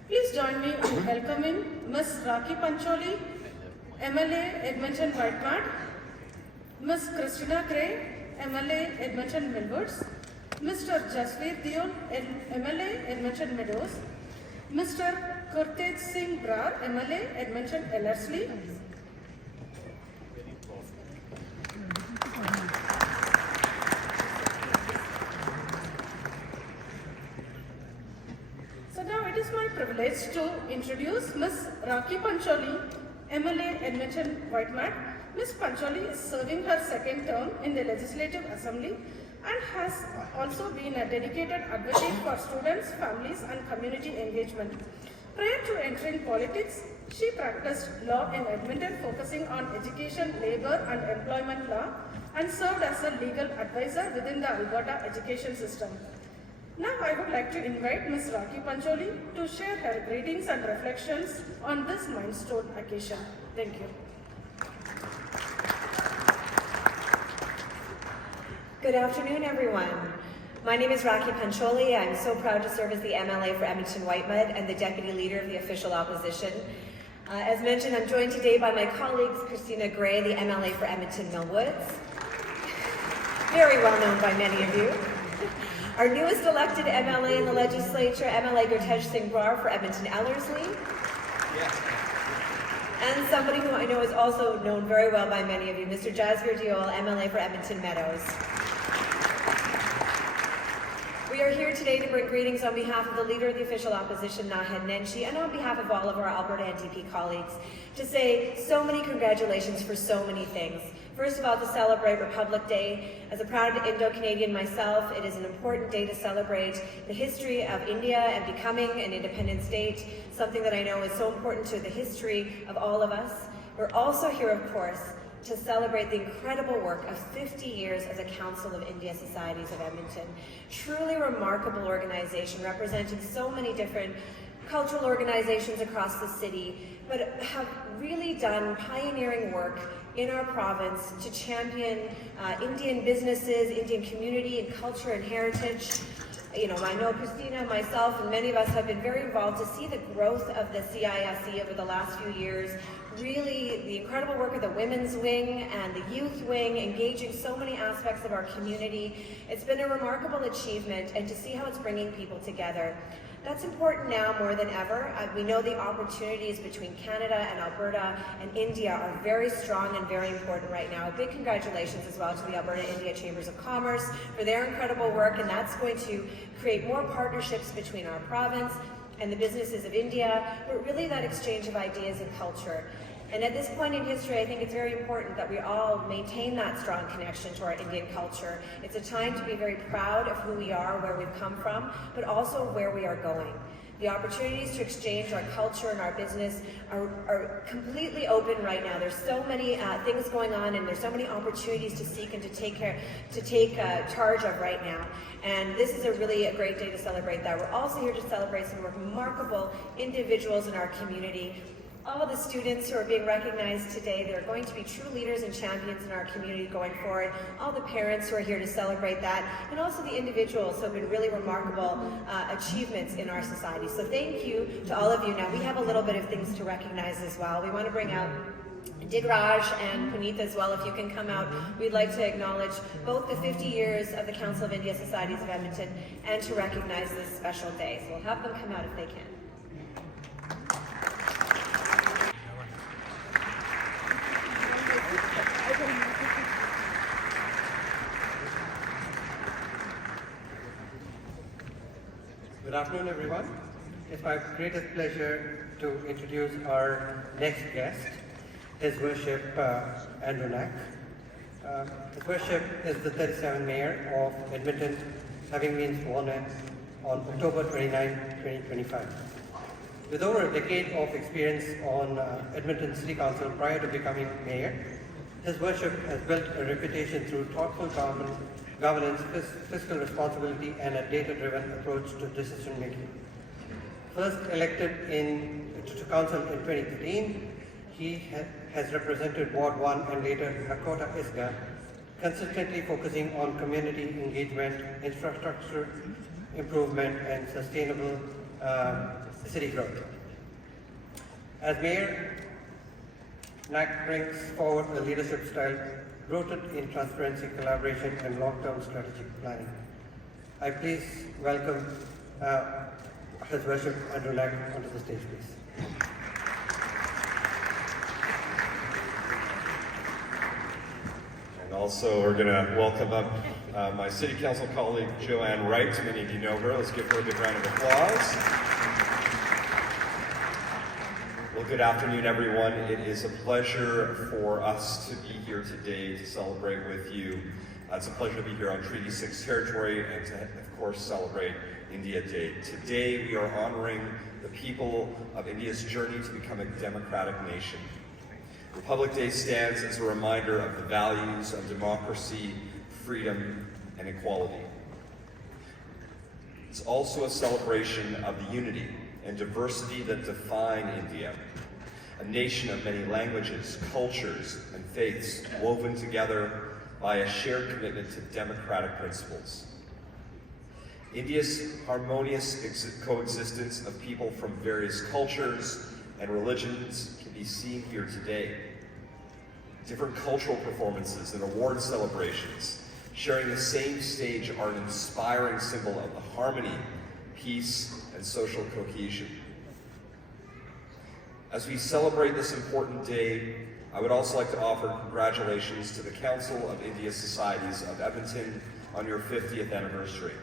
Please join me in welcoming Ms. Rakhi Pancholi, MLA Edmonton Whitemud, Ms. Christina Gray, MLA Edmonton Millwoods, Mr. Jasveer Dion, MLA Edmonton Meadows, Mr. Gurtej Singh Brar, MLA Edmonton Ellerslie, So now it is my privilege to introduce Ms. Rakhi Pancholi, MLA Edmonton Whitemud. Ms. Pancholi is serving her second term in the Legislative Assembly and has also been a dedicated advocate for students, families and community engagement. Prior to entering politics, she practiced law in Edmonton, focusing on education, labor and employment law, and served as a legal advisor within the Alberta education system. Now I would like to invite Ms. Rakhi Pancholi to share her greetings and reflections on this milestone occasion. Thank you. Good afternoon, everyone. My name is Rakhi Pancholi. I'm so proud to serve as the MLA for Edmonton Whitemud and the Deputy Leader of the Official Opposition. As mentioned, I'm joined today by my colleagues, Christina Gray, the MLA for Edmonton Millwoods, very well known by many of you. Our newest elected MLA in the legislature, MLA Gurtej Singh Brar for Edmonton Ellerslie. And somebody who I know is also known very well by many of you, Mr. Jasveer Diol, MLA for Edmonton Meadows. We are here today to bring greetings on behalf of the Leader of the Official Opposition, Naheed Nenshi, and on behalf of all of our Alberta NDP colleagues, to say so many congratulations for so many things. First of all, to celebrate Republic Day. As a proud Indo-Canadian myself, it is an important day to celebrate the history of India and becoming an independent state, something that I know is so important to the history of all of us. We're also here, of course, to celebrate the incredible work of 50 years as a Council of India Societies of Edmonton. Truly remarkable organization, representing so many different cultural organizations across the city, but have really done pioneering work in our province to champion Indian businesses, Indian community and culture and heritage. You know, I know Christina, myself, and many of us have been very involved to see the growth of the CISE over the last few years. Really, the incredible work of the women's wing and the youth wing, engaging so many aspects of our community. It's been a remarkable achievement, and to see how it's bringing people together. That's important now more than ever. We know the opportunities between Canada and Alberta and India are very strong and very important right now. A big congratulations as well to the Alberta-India Chambers of Commerce for their incredible work, and that's going to create more partnerships between our province and the businesses of India, but really that exchange of ideas and culture. And at this point in history, I think it's very important that we all maintain that strong connection to our Indian culture. It's a time to be very proud of who we are, where we've come from, but also where we are going. The opportunities to exchange our culture and our business are completely open right now. There's so many things going on, and there's so many opportunities to seek and to take charge of right now. And this is a great day to celebrate that. We're also here to celebrate some remarkable individuals in our community. All of the students who are being recognized today, they're going to be true leaders and champions in our community going forward. All the parents who are here to celebrate that, and also the individuals who have been really remarkable achievements in our society. So thank you to all of you. Now we have a little bit of things to recognize as well. We want to bring out Digraj and Puneet as well, if you can come out. We'd like to acknowledge both the 50 years of the Council of India Societies of Edmonton and to recognize this special day. So we'll have them come out if they can. Good afternoon, everyone. It's my greatest pleasure to introduce our next guest, His Worship Andrew Knack. His Worship is the 37th Mayor of Edmonton, having been sworn in on October 29, 2025. With over a decade of experience on Edmonton City Council prior to becoming Mayor, His Worship has built a reputation through thoughtful governance, fiscal responsibility, and a data-driven approach to decision-making. First elected to Council in 2013, he has represented Ward 1 and later Nakota Isga, consistently focusing on community engagement, infrastructure improvement, and sustainable city growth. As Mayor, Knack brings forward a leadership style rooted in transparency, collaboration, and long-term strategic planning. I please welcome His Worship Andrew Knack onto the stage, please. And also we're going to welcome up my City Council colleague, Joanne Wright. Many of you know her. Let's give her a big round of applause. Well, good afternoon, everyone. It is a pleasure for us to be here today to celebrate with you. It's a pleasure to be here on Treaty 6 territory and to, of course, celebrate India Day. Today, we are honoring the people of India's journey to become a democratic nation. Republic Day stands as a reminder of the values of democracy, freedom, and equality. It's also a celebration of the unity and diversity that define India, a nation of many languages, cultures, and faiths woven together by a shared commitment to democratic principles. India's harmonious coexistence of people from various cultures and religions can be seen here today. Different cultural performances and award celebrations sharing the same stage are an inspiring symbol of the harmony, peace, and social cohesion. As we celebrate this important day, I would also like to offer congratulations to the Council of India Societies of Edmonton on your 50th anniversary.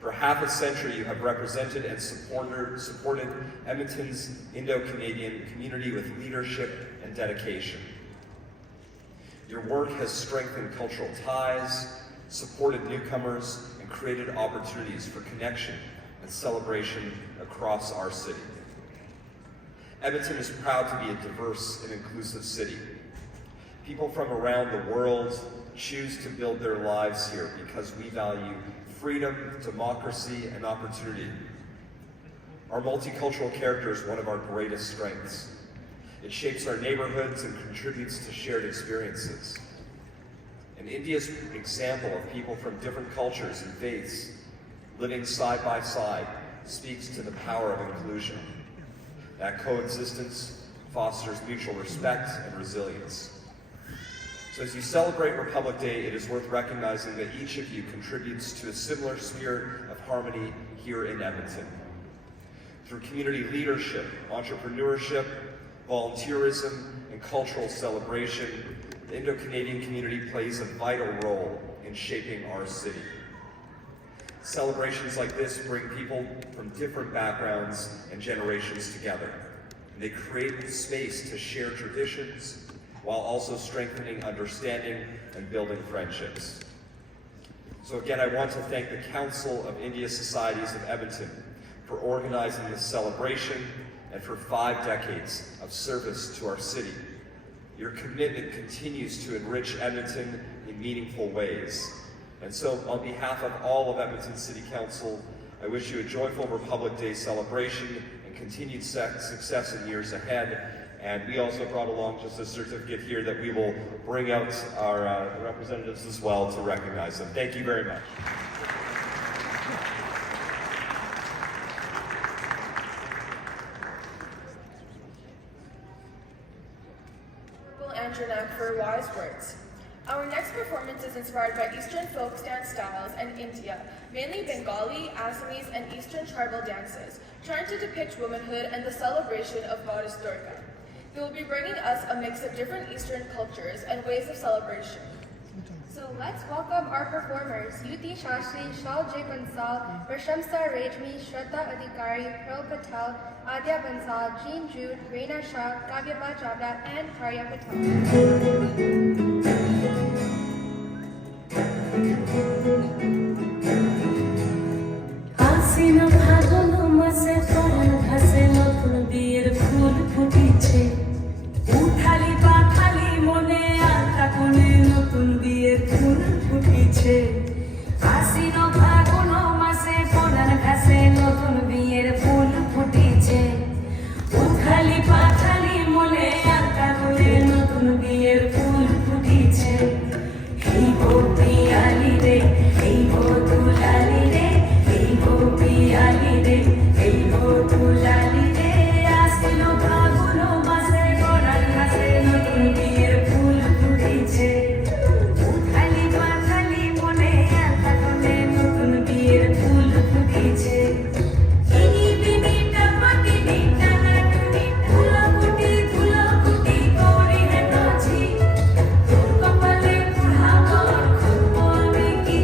For half a century, you have represented and supported Edmonton's Indo-Canadian community with leadership and dedication. Your work has strengthened cultural ties, supported newcomers, and created opportunities for connection and celebration across our city. Edmonton is proud to be a diverse and inclusive city. People from around the world choose to build their lives here because we value freedom, democracy, and opportunity. Our multicultural character is one of our greatest strengths. It shapes our neighborhoods and contributes to shared experiences. And India's example of people from different cultures and faiths living side by side speaks to the power of inclusion. That coexistence fosters mutual respect and resilience. So as you celebrate Republic Day, it is worth recognizing that each of you contributes to a similar spirit of harmony here in Edmonton. Through community leadership, entrepreneurship, volunteerism, and cultural celebration, the Indo-Canadian community plays a vital role in shaping our city. Celebrations like this bring people from different backgrounds and generations together. And they create space to share traditions while also strengthening understanding and building friendships. So again, I want to thank the Council of India Societies of Edmonton for organizing this celebration and for 5 decades of service to our city. Your commitment continues to enrich Edmonton in meaningful ways. And so, on behalf of all of Edmonton City Council, I wish you a joyful Republic Day celebration and continued success in years ahead. And we also brought along just a certificate here that we will bring out our representatives as well to recognize them. Thank you very much. For wise words. Our next performance is inspired by Eastern folk dance styles and India, mainly Bengali, Assamese, and Eastern tribal dances, trying to depict womanhood and the celebration of Goddess Durga. They will be bringing us a mix of different Eastern cultures and ways of celebration. So let's welcome our performers, Yuti Shastri, Shal J. Bansal, Prashamsa Rajmi, Shraddha Adhikari, Pearl Patel, Adya Bansal, Jean Jude, Reina Shah, Kavyaba Chabra, and Karya Patel. Asina bhagono mase paran ghase notun bier phul phutiche uthali pathali mone ata kone notun bier phul phutiche asina bhagono mase paran ghase notun bier phul phutiche uthali pathali mone ata kone notun bier phul phutiche hey gopi ali re hey bodulali re hey gopi ali re hey bodulali re asilo bhaguno mase goran hase notun bier phul phutiche uthali pathali mone ata kone notun bier phul phutiche ini binita patini tanatuni phula kuti kori hetochi tor kapale purhamor khupone ki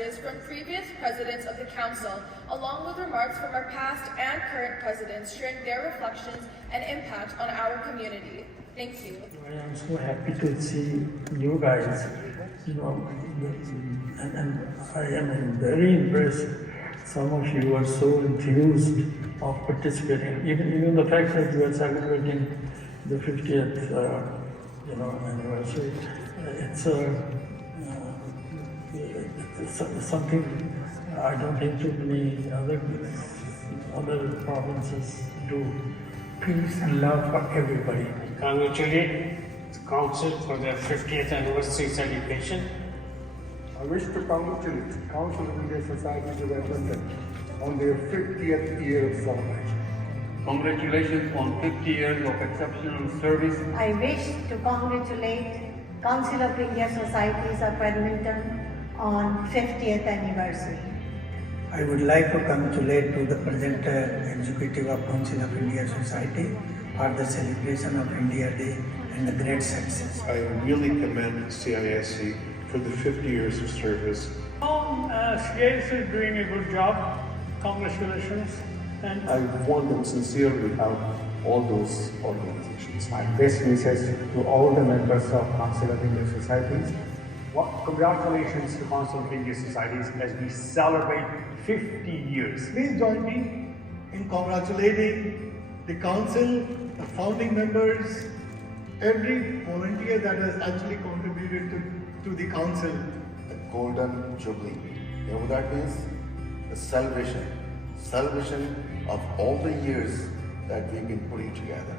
messages from previous presidents of the Council, along with remarks from our past and current presidents sharing their reflections and impact on our community. Thank you. I am so happy to see you guys, and I am very impressed. Some of you are so enthused of participating. Even the fact that you are celebrating the 50th, anniversary, it's something I don't think too many other provinces do. Peace and love for everybody. Congratulate the Council for their 50th anniversary celebration. I wish to congratulate the Council of India Societies of Edmonton on their 50th year of celebration. Congratulations on 50 years of exceptional service. I wish to congratulate Council of India Societies of Edmonton on 50th anniversary. I would like to congratulate to the present executive of Council of India Society for the celebration of India Day and the great success. I really commend CISE for the 50 years of service. CISE is doing a good job. Congratulations. And I want to sincerely help all those organizations. My best wishes to all the members of Council of India Societies. congratulations to Council of India Societies as we celebrate 50 years. Please join me in congratulating the Council, the founding members, every volunteer that has actually contributed to the Council. The Golden Jubilee. You know what that means? The celebration of all the years that we've been putting together.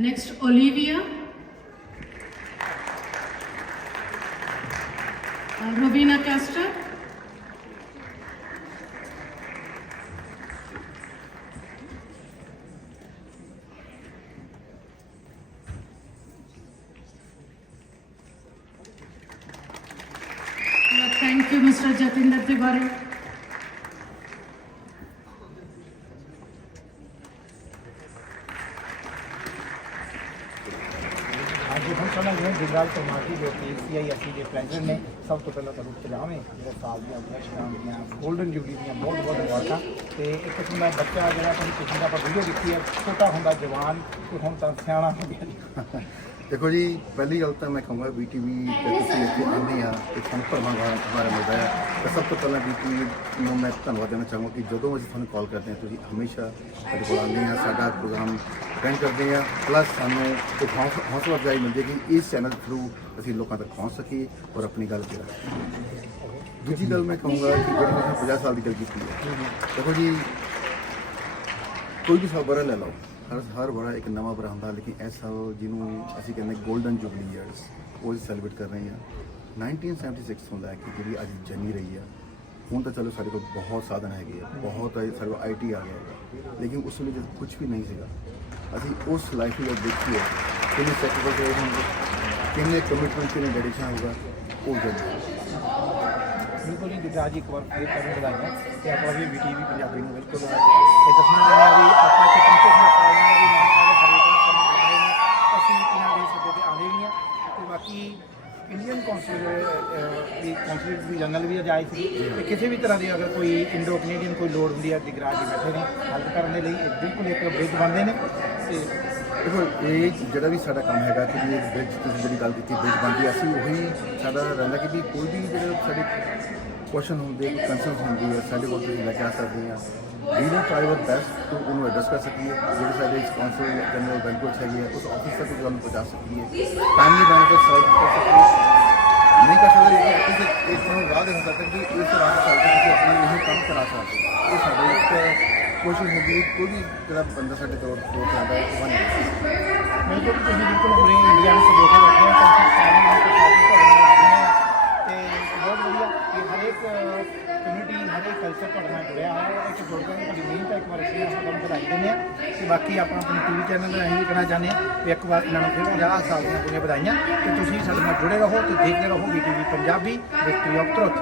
And next, Olivia. Rovina Castro. Thank you, Mr. Jatinder Tiwari. ਹਾਂਜੀ ਹੁਣ ਸਮਝਦੇ ਦਿਗਰਾਜ ਕਮਾਟੀ ਜੋ ਕਿ CISE ਦੇ president ਨੇ ਸਭ ਤੋਂ ਪਹਿਲਾਂ ਤਾਂ ਰੂਪ ਚਲਾਵੇਂ ਜਿਹੜੇ ਸਾਲ ਦੀਆਂ ਉਪਲਕਸ਼ਣਾਂ ਦੀਆਂ ਗੋਲਡਨ ਜੁਬਲੀ ਦੀਆਂ ਬਹੁਤ ਬਹੁਤ ਮੁਬਾਰਕਾਂ ਤੇ ਇੱਕ ਕਿਸਮ ਦਾ ਬੱਚਾ ਜਿਹੜਾ ਤੁਹਾਨੂੰ ਪਿਛਲੀ ਦਾ ਆਪਾਂ ਵੀਡੀਓ ਦੇਖੀ ਹੈ ਛੋਟਾ ਹੁੰਦਾ ਜਵਾਨ ਤੇ ਹੁਣ ਤਾਂ ਸਿਆਣਾ ਹੋ ਗਿਆ। ਦੇਖੋ ਜੀ ਪਹਿਲੀ ਗੱਲ ਤਾਂ ਮੈਂ ਕਹੂੰਗਾ VTV ਤੇ ਤੁਸੀਂ ਇੱਥੇ ਆਉਂਦੇ ਆ ਤੇ ਤੁਹਾਨੂੰ ਭਰਵਾਂ ਬਾਰੇ ਮਿਲਦਾ ਹੈ ਤਾਂ ਸਭ ਤੋਂ ਪਹਿਲਾਂ VTV ਨੂੰ ਮੈਂ ਧੰਨਵਾਦ ਦੇਣਾ ਚਾਹਾਂਗਾ ਕਿ ਜਦੋਂ ਅਸੀਂ ਤੁਹਾਨੂੰ ਕਾਲ ਕਰਦੇ ਹਾਂ ਤੁਸੀਂ ਹਮੇਸ਼ਾ ਸਾਡੇ ਕੋਲ ਆਉਂਦੇ ਆ ਸਾਡਾ ਪ੍ਰੋਗਰਾਮ ਅਟੈਂਡ ਕਰਦੇ ਆ ਪਲੱਸ ਸਾਨੂੰ ਇੱਕ ਹੌਸਲਾ ਅਫਜ਼ਾਈ ਮਿਲਦੀ ਹੈ ਕਿ ਇਸ ਚੈਨਲ ਥਰੂ ਅਸੀਂ ਲੋਕਾਂ ਤੱਕ ਪਹੁੰਚ ਸਕੀਏ ਔਰ ਆਪਣੀ ਗੱਲ ਕਰੀਏ। ਦੂਜੀ ਗੱਲ ਮੈਂ ਕਹੂੰਗਾ ਕਿ ਜਿਹੜੀ ਤੁਸੀਂ 50 ਸਾਲ ਦੀ ਗੱਲ ਕੀਤੀ ਹੈ ਦੇਖੋ ਜੀ ਕੋਈ ਵੀ ਸਾਲ ਬੜਾ ਲੈ ਲਓ ਹਰ ਬੜਾ ਇੱਕ ਨਵਾਂ ਬੜਾ ਹੁੰਦਾ ਲੇਕਿਨ ਇਸ ਸਾਲ ਜਿਹਨੂੰ ਅਸੀਂ ਕਹਿੰਦੇ ਗੋਲਡਨ ਜੁਬਲੀ ਈਅਰਸ ਉਹ ਅਸੀਂ ਸੈਲੀਬ੍ਰੇਟ ਕਰ ਰਹੇ ਹਾਂ 1976 ਤੋਂ ਲੈ ਕੇ ਜਿਹੜੀ ਅੱਜ ਜਰਨੀ ਰਹੀ ਆ ਹੁਣ ਤਾਂ ਚਲੋ ਸਾਡੇ ਕੋਲ ਬਹੁਤ ਸਾਧਨ ਹੈਗੇ ਆ ਬਹੁਤ ਸਾਡੇ ਕੋਲ IT ਆ ਗਿਆ ਹੈਗਾ ਲੇਕਿਨ ਉਸ ਵੇਲੇ ਜਦ ਕੁਝ ਵੀ ਨਹੀਂ ਸੀਗਾ ਅਸੀਂ ਉਸ ਲਾਈਫ ਨੂੰ ਦੇਖੀਏ ਕਿੰਨੇ ਸੈਕਰੀਫਾਈਸ ਹੋਣਗੇ ਕਿੰਨੇ ਕਮਿਟਮੈਂਟ ਕਿੰਨੇ ਡੈਡੀਕੇਸ਼ਨ ਹੋਊਗਾ ਉਹ ਜਦ ਬਿਲਕੁਲ ਜੀ ਦਿਗਰਾਜ ਇੱਕ ਵਾਰ ਫੇਰ ਕਰਨ ਵਧਾਈਆਂ ਤੇ ਆਪਾਂ ਵੀ VTV ਪੰਜਾਬੀ ਨੂੰ ਬਿਲਕੁਲ ਇਹ ਦੱਸਣਾ ਚਾਹੁੰਦੇ ਹਾਂ ਵੀ ਆਪਾਂ ਕਿ ਪਹੁੰਚੇ ਸੀ ਆਪਾਂ ਇਹਨਾਂ ਦੀ ਮਾਂ ਦੇ ਹਰੀਕਤ ਕਰਨ ਬੁਲਾਏ ਨੇ ਅਸੀਂ ਇਹਨਾਂ ਦੇ ਸੱਦੇ ਤੇ ਆਉਂਦੇ ਵੀ ਹਾਂ ਤੇ ਬਾਕੀ ਇੰਡੀਅਨ ਕੌਂਸੂਲੇਟ ਦੀ ਜਨਰਲ ਵੀ ਅੱਜ ਆਏ ਸੀ ਤੇ ਕਿਸੇ ਵੀ ਤਰ੍ਹਾਂ ਦੀ ਅਗਰ ਕੋਈ ਇੰਡੋ ਕੈਨੇਡੀਅਨ ਕੋਈ ਲੋੜ ਹੁੰਦੀ ਹੈ ਦਿਗਰਾਜ ਜੀ ਬੈਠੇ ਨੇ ਹੈਲਪ ਕਰਨ ਦੇ ਲਈ ਇਹ ਬਿਲਕੁਲ ਇੱਕ ਬ੍ਰਿਜ ਬਣਦੇ ਨੇ ਤੇ ਦੇਖੋ ਇਹ ਜਿਹੜਾ ਵੀ ਸਾਡਾ ਕੰਮ ਹੈਗਾ ਕਿ ਵੀ ਇਹ ਬ੍ਰਿਜ ਤੁਸੀਂ ਜਿਹੜੀ ਗੱਲ ਕੀਤੀ ਬ੍ਰਿਜ ਬਣਦੀ ਅਸੀਂ ਉਹੀ ਸਾਡਾ ਰਹਿੰਦਾ ਕਿ ਵੀ ਕੋਈ ਵੀ ਜਿਹੜੇ ਸਾਡੇ ਕੁਐਸਚਨ ਹੁੰਦੇ ਕੋਈ ਕੰਸਰਨਸ ਹੁੰਦੀ ਹੈ ਸਾਡੇ ਕੋਲ ਤੁਸੀਂ ਲੈ ਕੇ ਆ ਸਕਦੇ ਹਾਂ we will try our best to ਉਹਨੂੰ ਐਡਰੈਸ ਕਰ ਸਕੀਏ ਜਿਹੜੇ ਸਾਡੇ ਕਾਉਂਸਲ ਜਨਰਲ ਬੈਂਕੁਏਟਸ ਹੈਗੇ ਆ ਉਸ ਆਫਿਸ ਤੱਕ ਗੱਲ ਪਹੁੰਚਾ ਸਕੀਏ ਟਾਈਮਲੀ ਬੈਨੀਫਿਟ ਸੋਲਵ ਕਰ ਸਕੀਏ ਨਹੀਂ ਕਰ ਸਕਦੇ ਇਹ ਤੁਹਾਨੂੰ ਰਾਹ ਦੇ ਹੁੰਦਾ ਕਿ ਇਸ ਰਾਹ ਦੇ ਚੱਲ ਕੇ ਤੁਸੀਂ ਆਪਣਾ ਇਹ ਕੰਮ ਕਰਾ ਸਕਦੇ ਹੋ ਇਹ ਸਾਡੇ ਇੱਕ ਕੋਸ਼ਿਸ਼ ਹੁੰਦੀ ਕੋਈ ਵੀ ਜਿਹੜਾ ਬੰਦਾ ਸਾਡੇ ਤੋਂ ਆਉਂਦਾ ਹੈ ਉਹ ਬਣੇ ਬਿਲਕੁਲ ਤੁਸੀਂ ਬਿਲਕੁਲ ਪੂਰੇ ਇੰਡੀਆ ਵਿੱਚ ਦੇਖੇ ਬੈਠੇ ਹੋ ਕੰਸਰਟ ਤੇ ਬਹੁਤ ਵਧੀਆ ਕਿ ਹਰੇਕ ਕਮਿਊਨਿਟੀ ਹਰੇਕ ਕਲਚਰ ਤੁਹਾਡੇ ਨਾਲ ਜੁੜਿਆ ਹੈ ਇੱਕ ਜੁੜਦੇ ਨੇ ਤੁਹਾਡੀ ਮਿਹਨਤ ਇੱਕ ਵਾਰ ਅਸੀਂ ਆਪਾਂ ਤੁਹਾਨੂੰ ਵਧਾਈ ਦਿੰਦੇ ਹਾਂ ਤੇ ਬਾਕੀ ਆਪਾਂ ਆਪਣੇ TV ਚੈਨਲ ਰਾਹੀਂ ਵੀ ਕਹਿਣਾ ਚਾਹੁੰਦੇ ਹਾਂ ਵੀ ਇੱਕ ਵਾਰ ਇਹਨਾਂ ਨੂੰ ਫਿਰ 50 ਸਾਲ ਦੀਆਂ ਪੂਰੀਆਂ ਵਧਾਈਆਂ ਤੇ ਤੁਸੀਂ ਸਾਡੇ ਨਾਲ ਜੁੜੇ ਰਹੋ ਤੇ ਦੇਖਦੇ ਰਹੋ VTV Punjabi victory of truth.